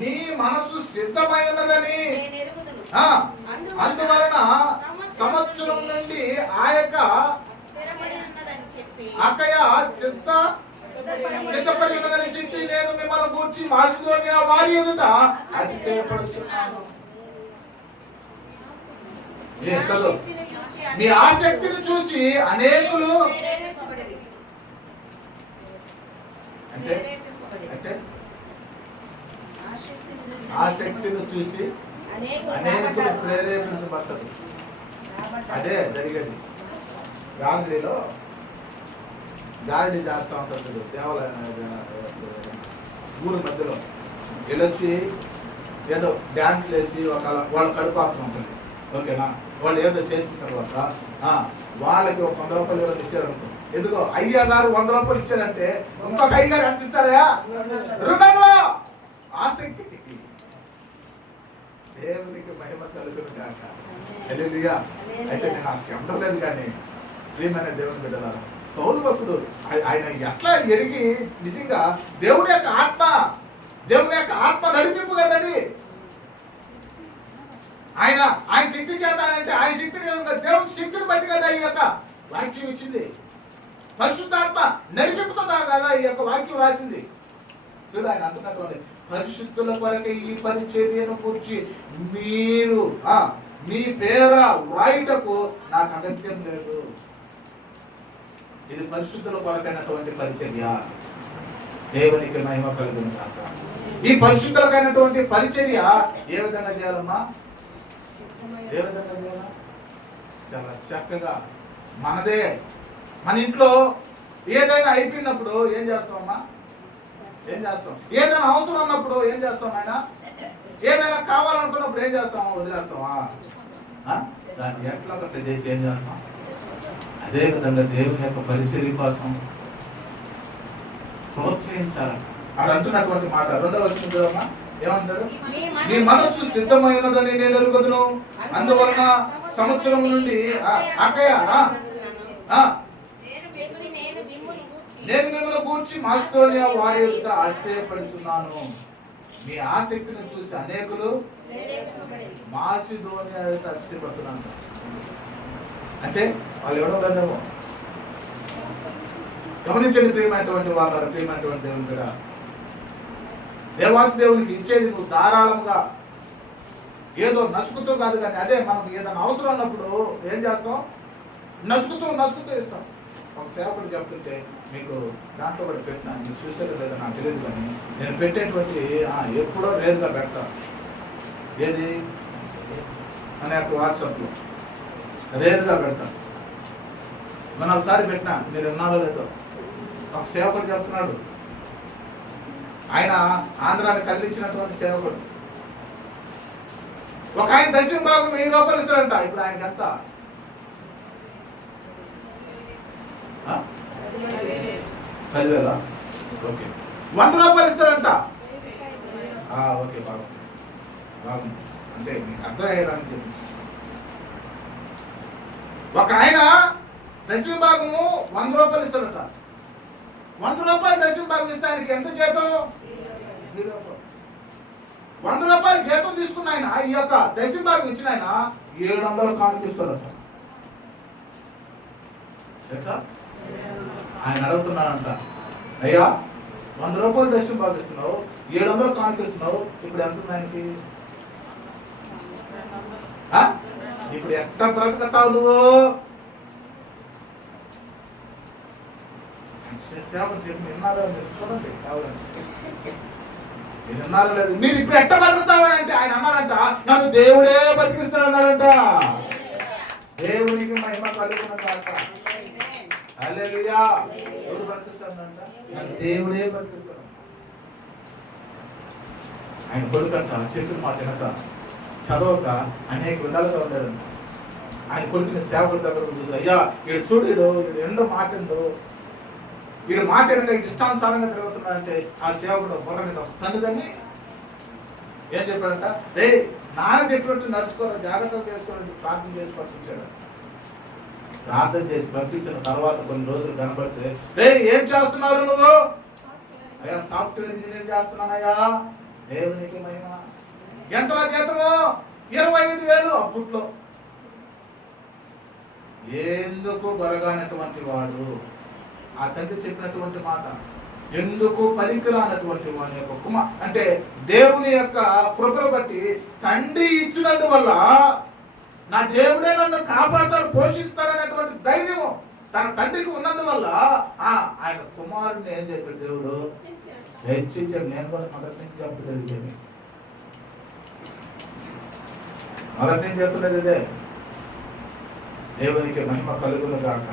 నీ మనస్సు సిద్ధమైనదని అందువలన సంవత్సరం నుండి ఆయక అక్కయ సిద్ధపడి ఉన్నదని చెప్పి నేను మిమ్మల్ని గూర్చి మాసిదోనియా వారి ఎదుట అతిశయపడుతున్నాను. మీ ఆసక్తిని చూచి అనేకులు అంటే ఆసక్తిని చూసి అనేకులు ప్రేరేపించబడతారు. అదే జరిగేది. గాలిలో గాలి చేస్తూ ఉంటుంది దేవాలయం. ఊరు మధ్యలో వీళ్ళొచ్చి ఏదో డ్యాన్స్లు వేసి వాళ్ళ కడుపాత్రం ఉంటుంది, ఓకేనా? వాళ్ళు ఏదో చేసిన తర్వాత వాళ్ళకి ఒక 100 రూపాయలు ఏదో ఇచ్చారు. ఎందుకో అయ్యా గారు 100 రూపాయలు ఇచ్చారంటే ఇంకొక అయ్యగారు ఎంత ఇస్తారయా? 200. ఆసక్తి. దేవునికి మహిమ కలుగును గాక. హల్లెలూయా. అయితే నేను అది చెప్పలేదు, కానీ ప్రియమైన దేవుని బిడ్డలారా, పౌలు భక్తుడు ఆయన ఎట్లా ఎరిగి నిజంగా దేవుని యొక్క ఆత్మ నడిపింపు కదండి. ఆయన శక్తి చేత అంటే ఆయన శక్తి దేవుని శక్తిని బట్టి కదా ఈ యొక్క వాక్యం ఇచ్చింది. పరిశుద్ధాత్మ నడిపింపుతో కదా ఈ యొక్క వాక్యం రాసింది. చూడు ఆయన అంటున్నటువంటి పరిశుద్ధుల కొరకే ఈ పరిచర్యను కూర్చి మీరు మీ పేర వ్రాయుటకు నాకు అగత్యం లేదు. ఇది పరిశుద్ధుల కొరకైనటువంటి పరిచర్య. దేవునికి మహిమ కలుగును కాక. ఈ పరిశుద్ధులకైనటువంటి పరిచర్య ఏ విధంగా చేయాలమ్మా? ఏ విధంగా చేయాలా? చాలా చక్కగా మనదే, మన ఇంట్లో ఏదైనా అయిపోయినప్పుడు ఏం చేస్తామమ్మా? ఏం చేస్తాం? ఏదైనా అవసరం ఉన్నప్పుడు ఏం చేస్తాం? ఆయన ఏదైనా కావాలనుకున్నప్పుడు ఏం చేస్తామా? వదిలేస్తామా? దాన్ని ఎట్లా ఒకటి చేసి ఏం చేస్తాం? అదే విధంగా దేవుని యొక్క పరిచర్య కోసం ప్రోత్సహించాలి. అది అంటున్నటువంటి మాట 2వ వచనం చూడమ్మా, ఏమంటాడు? నీ మనస్సు సిద్ధమైనదని నేను ఎరుగుదును, అందువలన సంవత్సరం నుండి నేను మిమ్మల్ని కూర్చి మాసిదోనియా వారి యొక్క ఆశ్చర్యపడుతున్నాను. మీ ఆసక్తిని చూసి అనేకులు మాసిదోనియా యొక్క ఆశ్చర్యపడుతున్నాను. అంటే వాళ్ళు ఎవడో లేదేమో. గమనించండి ప్రియమైనటువంటి వాళ్ళ, ప్రియమైనటువంటి దేవుని కూడా దేవాతి దేవునికి ఇచ్చేది నువ్వు ధారాళంగా ఏదో నసుకుతూ కాదు, కానీ అదే మనకు ఏదైనా అవసరం ఉన్నప్పుడు ఏం చేస్తాం? నసుకుతూ ఇస్తాం. ఒక సేవకుడు చెప్తుంటే మీకు దాంట్లో కూడా పెట్టినా, మీరు చూసేది లేదా నాకు తెలియదు, కానీ నేను పెట్టేటువంటి ఎప్పుడో రేరుగా పెడతా. ఏది అనే యొక్క వాట్సాప్లో రేరుగా పెడతా. మనం ఒకసారి పెట్టినా, మీరు విన్నారో లేదో, ఒక సేవకుడు చెప్తున్నాడు. ఆయన ఆంధ్రాన్ని కదిలించినటువంటి సేవకుడు. ఒక ఆయన దశమ భాగం 1000 రూపాయలు ఇస్తాడంట. ఇప్పుడు ఆయనకి ఎంత? 10,000. ఓకే. 100 రూపాయలు ఇస్తాడంట. ఓకే, బాగుంది. అంటే మీకు అర్థం అయ్యేదానికి చెప్పి, ఒక ఆయన దశమ భాగము 100 రూపాయలు ఇస్తాడట. 100 రూపాయలు దశమ భాగం ఇస్తే ఆయనకి ఎంత జీతం? 0 రూపాయలు. 100 రూపాయలు జీతం తీసుకున్న ఆయన ఈ యొక్క దశమ భాగం ఇచ్చిన ఆయన 700 కానుకిస్తాడట. ఆయన అడుగుతున్నాడంట, అయ్యా 100 రూపాయలు దశమ భాగం ఇస్తున్నావు, 700 కానుకిస్తున్నావు, ఇప్పుడు ఎంత ఉంది ఆయనకి? ఇప్పుడు ఎంత బ్రతుకుతావు నువ్వు? సేవకుడు చెప్పి విన్నారో మీరు చూడండి, మీరు విన్నారో లేదు. మీరు ఇప్పుడు ఎట్ట బతుకుతావని అంటే ఆయన అన్నారంట, నన్ను దేవుడే బతికిస్తాడన్నాడంట. దేవునికి మహిమ కలుగును గాక. హల్లెలూయా. ఎవరు బతికిస్తాడంట? నన్ను దేవుడే బతికిస్తాడు. ఆయన కొడుకంట చెప్పిన మాట వెనక చదవక అనేక విధాలుగా ఉన్నాడంట. ఆయన కొడుకుని సేవకుడి దగ్గర చూసి, అయ్యా వీడు చూడు, వీడు ఎండో మాటండు, వీడు మాట వెనక ఇష్టానుసారంగా తిరుగుతున్నాడంటే ఆ సేవకుడు బుర్ర మీద తన్నుదని ఏం చెప్పాడంట? రే నాన్న చెప్పినట్టు నడుచుకోవాలి, జాగ్రత్తగా చేసుకోవాలని ప్రార్థన చేసి పంపించాడు. ప్రార్థన చేసి పంపించిన తర్వాత కొన్ని రోజులు కనబడితే, రే ఏం చేస్తున్నారు నువ్వు? అయ్యా సాఫ్ట్వేర్ ఇంజనీర్ చేస్తున్నానయ్యా. దేవునికి మహిమ. ఎంత జీతము? 25,000 అప్పట్లో. ఎందుకు గొరగానటువంటి వాడు ఆ తండ్రి చెప్పినటువంటి మాట, ఎందుకు పనికిరానటువంటి వాని యొక్క అంటే దేవుని యొక్క కృపను బట్టి తండ్రి ఇచ్చినందువల్ల నా దేవుడే నన్ను కాపాడుతాడు, పోషిస్తాడనేటువంటి ధైర్యము తన తండ్రికి ఉన్నందువల్ల ఆయన కుమారుడిని ఏం చేశాడు? దేవుడు హెచ్చించాడు. నేను కూడా మొదటి నుంచి చెప్తున్నది ఇదే. దేవునికి మహిమ కలుగును గాక.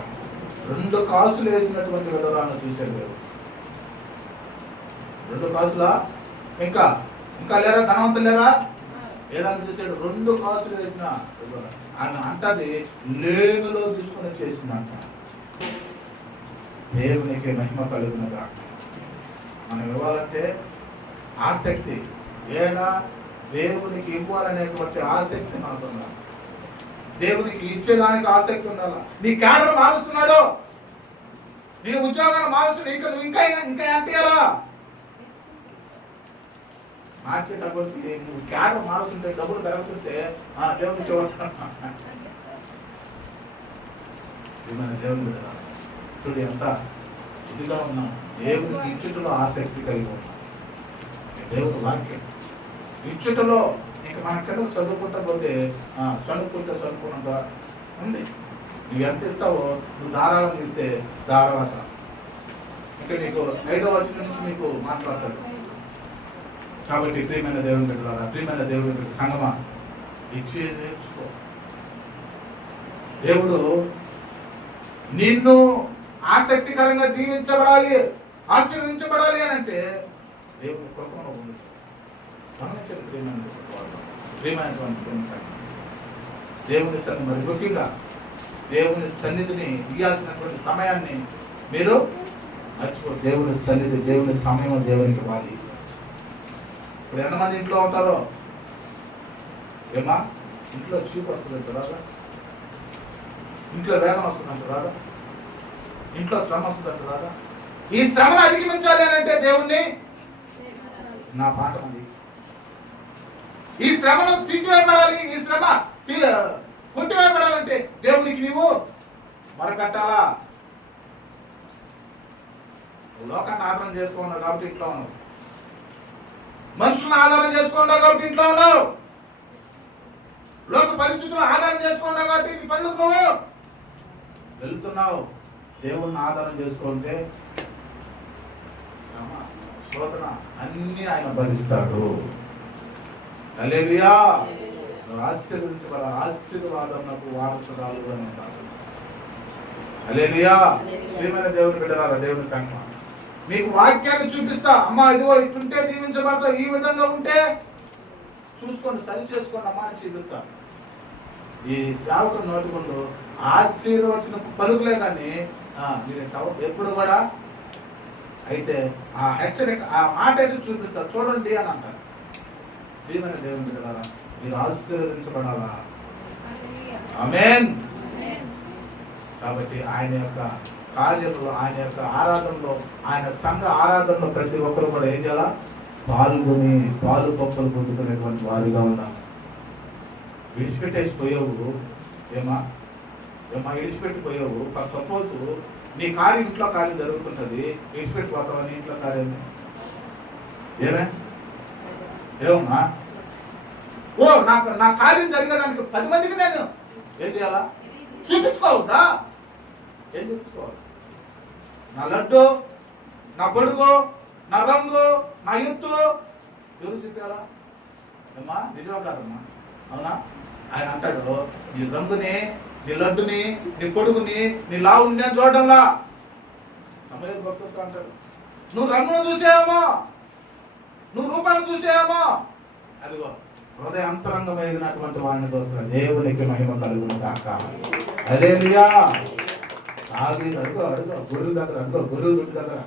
2 కాసులు వేసినటువంటి విధవరాలను చూశాడు దేవుడు. 2 కాసులా? ఇంకా ఇంకా లేరా? ధనవంతులు లేరా? ఏదైనా చూసాడు 2 కాసులు వేసిన ఆమె అంటది లేనులో తీసుకుని చేసిందంట. దేవునికి మహిమ కలుగునగా. మనం ఇవ్వాలంటే ఆసక్తి, ఏడా దేవునికి ఇవ్వాలనేటువంటి ఆసక్తి మనకు ఉండాలి. దేవునికి ఇచ్చేదానికి ఆసక్తి ఉండాలి. నీ క్యాడర్ మారుస్తున్నాడు, నీ ఉద్యోగాన్ని మారుస్తున్నాడు, ఇంకా నువ్వు ఇంకా ఇంకా అంటేలా మార్చేటప్పటికి నువ్వు క్యాడర్ మారుస్తుంటే, డబ్బులు పెరుగుతుంటే దేవునికి దేవుని చూడు ఎంత ఇదిగా ఉన్నాం. దేవునికి ఇచ్చుటలో ఆసక్తి కలిగి ఉన్నాం. దేవుని వాక్యం ఇచ్చుటలో ఇంకా మన కింద చదువుకుంటా పోతే చదువుకున్నంత ఉంది. నువ్వు ఎంత ఇస్తావో, నువ్వు ధారాళం ఇస్తే ధారాళత. ఇంకా నీకు 5వ వచనం నుంచి నీకు మాట్లాడతాడు. కాబట్టి ప్రియమైన దేవుని బిడ్డలారా, ప్రియమైన దేవుని బిడ్డ సంగమా, ఇచ్చి నేర్చుకో. దేవుడు నిన్ను ఆసక్తికరంగా దీవించబడాలి, ఆశీర్వదించబడాలి అని అంటే దేవుని కృపలో ఉంది. గమనించండి ప్రియమైనటువంటి దేవుని సన్నిధి, మరి ముఖ్యంగా దేవుని సన్నిధిని ఇవ్వాల్సినటువంటి సమయాన్ని మీరు మర్చిపో. దేవుని సన్నిధి, దేవుని సమయం దేవునికి ఇవ్వాలి. ఇప్పుడు ఎంతమంది ఇంట్లో ఉంటారో ఏమా, ఇంట్లో చీపు వస్తుందంట రాదా, ఇంట్లో వేదన వస్తుందంట రాదా, ఇంట్లో శ్రమ వస్తుందంట రాదా. ఈ శ్రమను అధిగమించాలి అని అంటే దేవుణ్ణి నా పాట ఉంది. ఈ శ్రమను తీసివేయబడాలి, ఈ శ్రమ కొట్టివేయబడాలంటే దేవునికి నీవు మరకట్టాలా. లోకాన్ని ఆధారం చేసుకున్నావు కాబట్టి ఇంట్లో ఉన్నావు, మనుషులను ఆధారం చేసుకున్నావు కాబట్టి ఇంట్లో ఉన్నావు, లోక పరిస్థితులను ఆధారం చేసుకున్నావు కాబట్టి నీ పనులకు నువ్వు వెళ్తున్నావు. దేవుణ్ణి ఆధారం చేసుకుంటే శోధన అన్ని ఆయన భరిస్తాడు. హల్లెలూయా. ఆశీర్వదించబడ ఆశీర్వాదమునకు వారసురాలు అని ఉంటారు. హల్లెలూయా. ప్రియమైన దేవుని బిడ్డలారా, దేవుని సంఘం, మీకు వాక్యాన్ని చూపిస్తా. అమ్మా ఇదిగో ఇట్లుంటే దీవించబడతా, ఈ విధంగా ఉంటే చూసుకోండి, సరి చేసుకోండి అమ్మా అని చూపిస్తా. ఈ సేవకుడు నోటుకుంటూ ఆశీర్వచన పలుకులే కానీ మీరు ఎప్పుడు కూడా అయితే ఆ హెచ్చరిక, ఆ మాట అయితే చూపిస్తా చూడండి అని అంటారు. ప్రియమైన దేవుని బిడ్డలారా, మీరు ఆశీర్వదించబడాలా. ఆమేన్. కాబట్టి ఆయన యొక్క కార్యంలో, ఆయన యొక్క ఆరాధనలో, ఆయన సంఘ ఆరాధనలో ప్రతి ఒక్కరు కూడా ఏం చేయాలా? పాల్గొని పాలు పప్పులు పొందుకునేటువంటి వారుగా ఉన్నాం. విడిచిపెట్టేసిపోయావు ఏమా విడిచిపెట్టిపోయావు. సపోజ్ నీ కార్యం ఇంట్లో కార్యం జరుగుతున్నది, విడిచిపెట్టిపోతావని ఇంట్లో కార్యం ఏమమ్మా? ఓ నా కార్యం జరిగేదానికి 10 మందికి నేను ఏం చేయాలా? చూపించుకోవద్దా? ఏం చూపించుకోవాలి? నా లడ్డు, నా పొడుగు, నా రంగు, నా ఎత్తు ఎవరు చూపించాలా? ఏమ్మా నిజమా కాదమ్మా? అవునా? ఆయన అంటాడు, నీ రంగుని, నీ లడ్డుని, నీ పొడుగుని, నీ లావుని నేను చూడడంలా. సమయం గొప్పతో అంటాడు, నువ్వు రంగును చూసేమో, నువ్వు రూపాన్ని చూసేమో, అదిగో హృదయ అంతరంగమైనటువంటి వాడిని కోసం దేవునికి మహిమ కలుగును గాక. హల్లెలూయా. అడుగు గొర్రెల దగ్గర, అడుగు గొర్రెల దుడ్డు దగ్గర,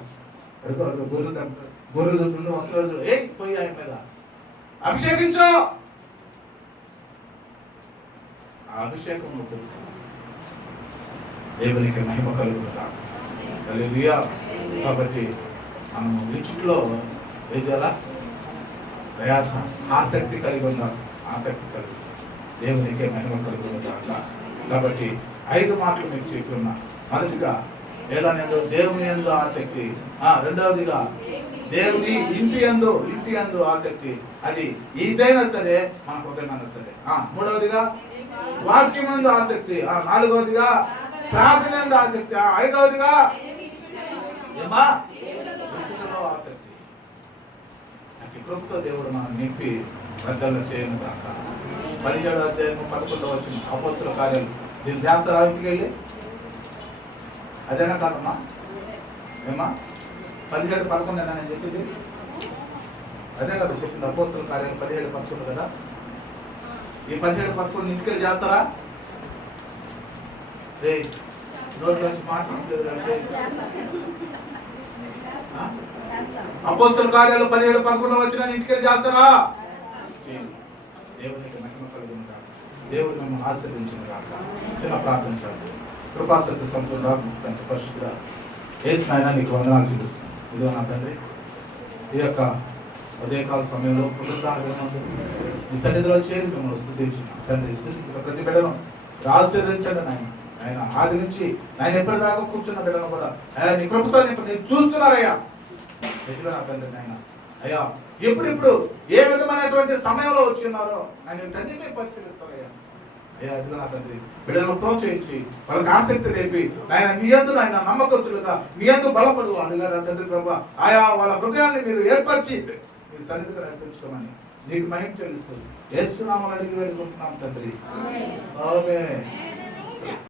అడుగు గొర్రెల దగ్గర, గొర్రెల దుడ్డు వస్తున్నాడు, పోయి ఆయన మీద అభిషేకించు. ఆ అభిషేకం దేవునికి మహిమ కలుగును గాక. హల్లెలూయా. కాబట్టి మనము రిచుట్లో ఏం చేయాలా? ప్రయాస, ఆసక్తి కలిగి ఉన్నాం. ఆసక్తి కలిగి దేవునికి మహిమ కలుగును గాక. కాబట్టి 5 మాటలు మీకు చెప్తున్నా. మొదటిగా ఏదైనా దేవుని యందు ఆసక్తి, రెండవదిగా దేవుని ఇంటి యందు ఆసక్తి, అది ఇదైనా సరే మన హృదయమైనా సరే. మూడవదిగా వాక్యమందు ఆసక్తి, నాలుగవదిగా ప్రార్థన యందు ఆసక్తి, ఐదవదిగా ఏమా ఆసక్తి. కృపతో దేవుడు మనం నింపి పెద్దలు చేయను కాక. 17వ అధ్యాయం 11వ వచనం అపోస్తుల కార్యాలు. దీన్ని చేస్తారా ఇంటికి వెళ్ళి? అదేనా కాదమ్మా? ఏమా 17-11 నేను చెప్పింది అదే కదా చెప్పింది అపోస్తుల కార్యాలు 17:11 కదా. ఈ 17:11 ఇంటికెళ్ళి చేస్తారా? రే నోట్లో నుంచి మాట్లాడలేదు అంటే అపోస్తుల కార్యాలు 17:11 వచ్చిన ఇంటికెళ్ళి చేస్తారా? దేవునికి మహిమ కలుగును గాక. దేవుడు మిమ్మల్ని ఆశీర్వదించును గాక. చిన్న ప్రార్థించండి. కృపా సత్య సంపూర్ణ తండ్రి పరిశుద్ధుడా యేసు నాయనా నీకు వందనాలు చూపిస్తున్నాను. ఇదిగో నా తండ్రి ఈ యొక్క ఉదయకాల సమయంలో మీ సన్నిధిలో చేరి మిమ్మల్ని స్తుతించున్నాను తండ్రి. స్తుతించిన ప్రతి బిడ్డను ఆశీర్వదించండి నాయన. ఆయన ఆది నుంచి ఆయన ఎప్పటిదాకా కూర్చున్న బిడ్డను కూడా అయ్యా నీ కృపతో నేను చూస్తున్నారయ్యా. ఎదుగు నా తండ్రి నాయన అయ్యా ఎప్పుడిప్పుడు ఏ విధమైనటువంటి సమయంలో వచ్చి ఉన్నారో ఆయన వీటన్నిటిని పరిశీలిస్తారయ్యా. అయ్యా ఎదుగు నా తండ్రి బిడ్డలను ప్రోత్సహించి వాళ్ళకి ఆసక్తి రేపి ఆయన మీ యందు ఆయన నమ్మకస్తులుగా మీ యందు బలపడు అందుగా నా తండ్రి ప్రభా ఆయా వాళ్ళ హృదయాన్ని మీరు ఏర్పరిచి మీ సన్నిధిగా నడిపించుకోమని నీకు మహిమ చెల్లిస్తూ యేసు నామములో అడిగి వేడుకుంటున్నాం తండ్రి. ఆమేన్.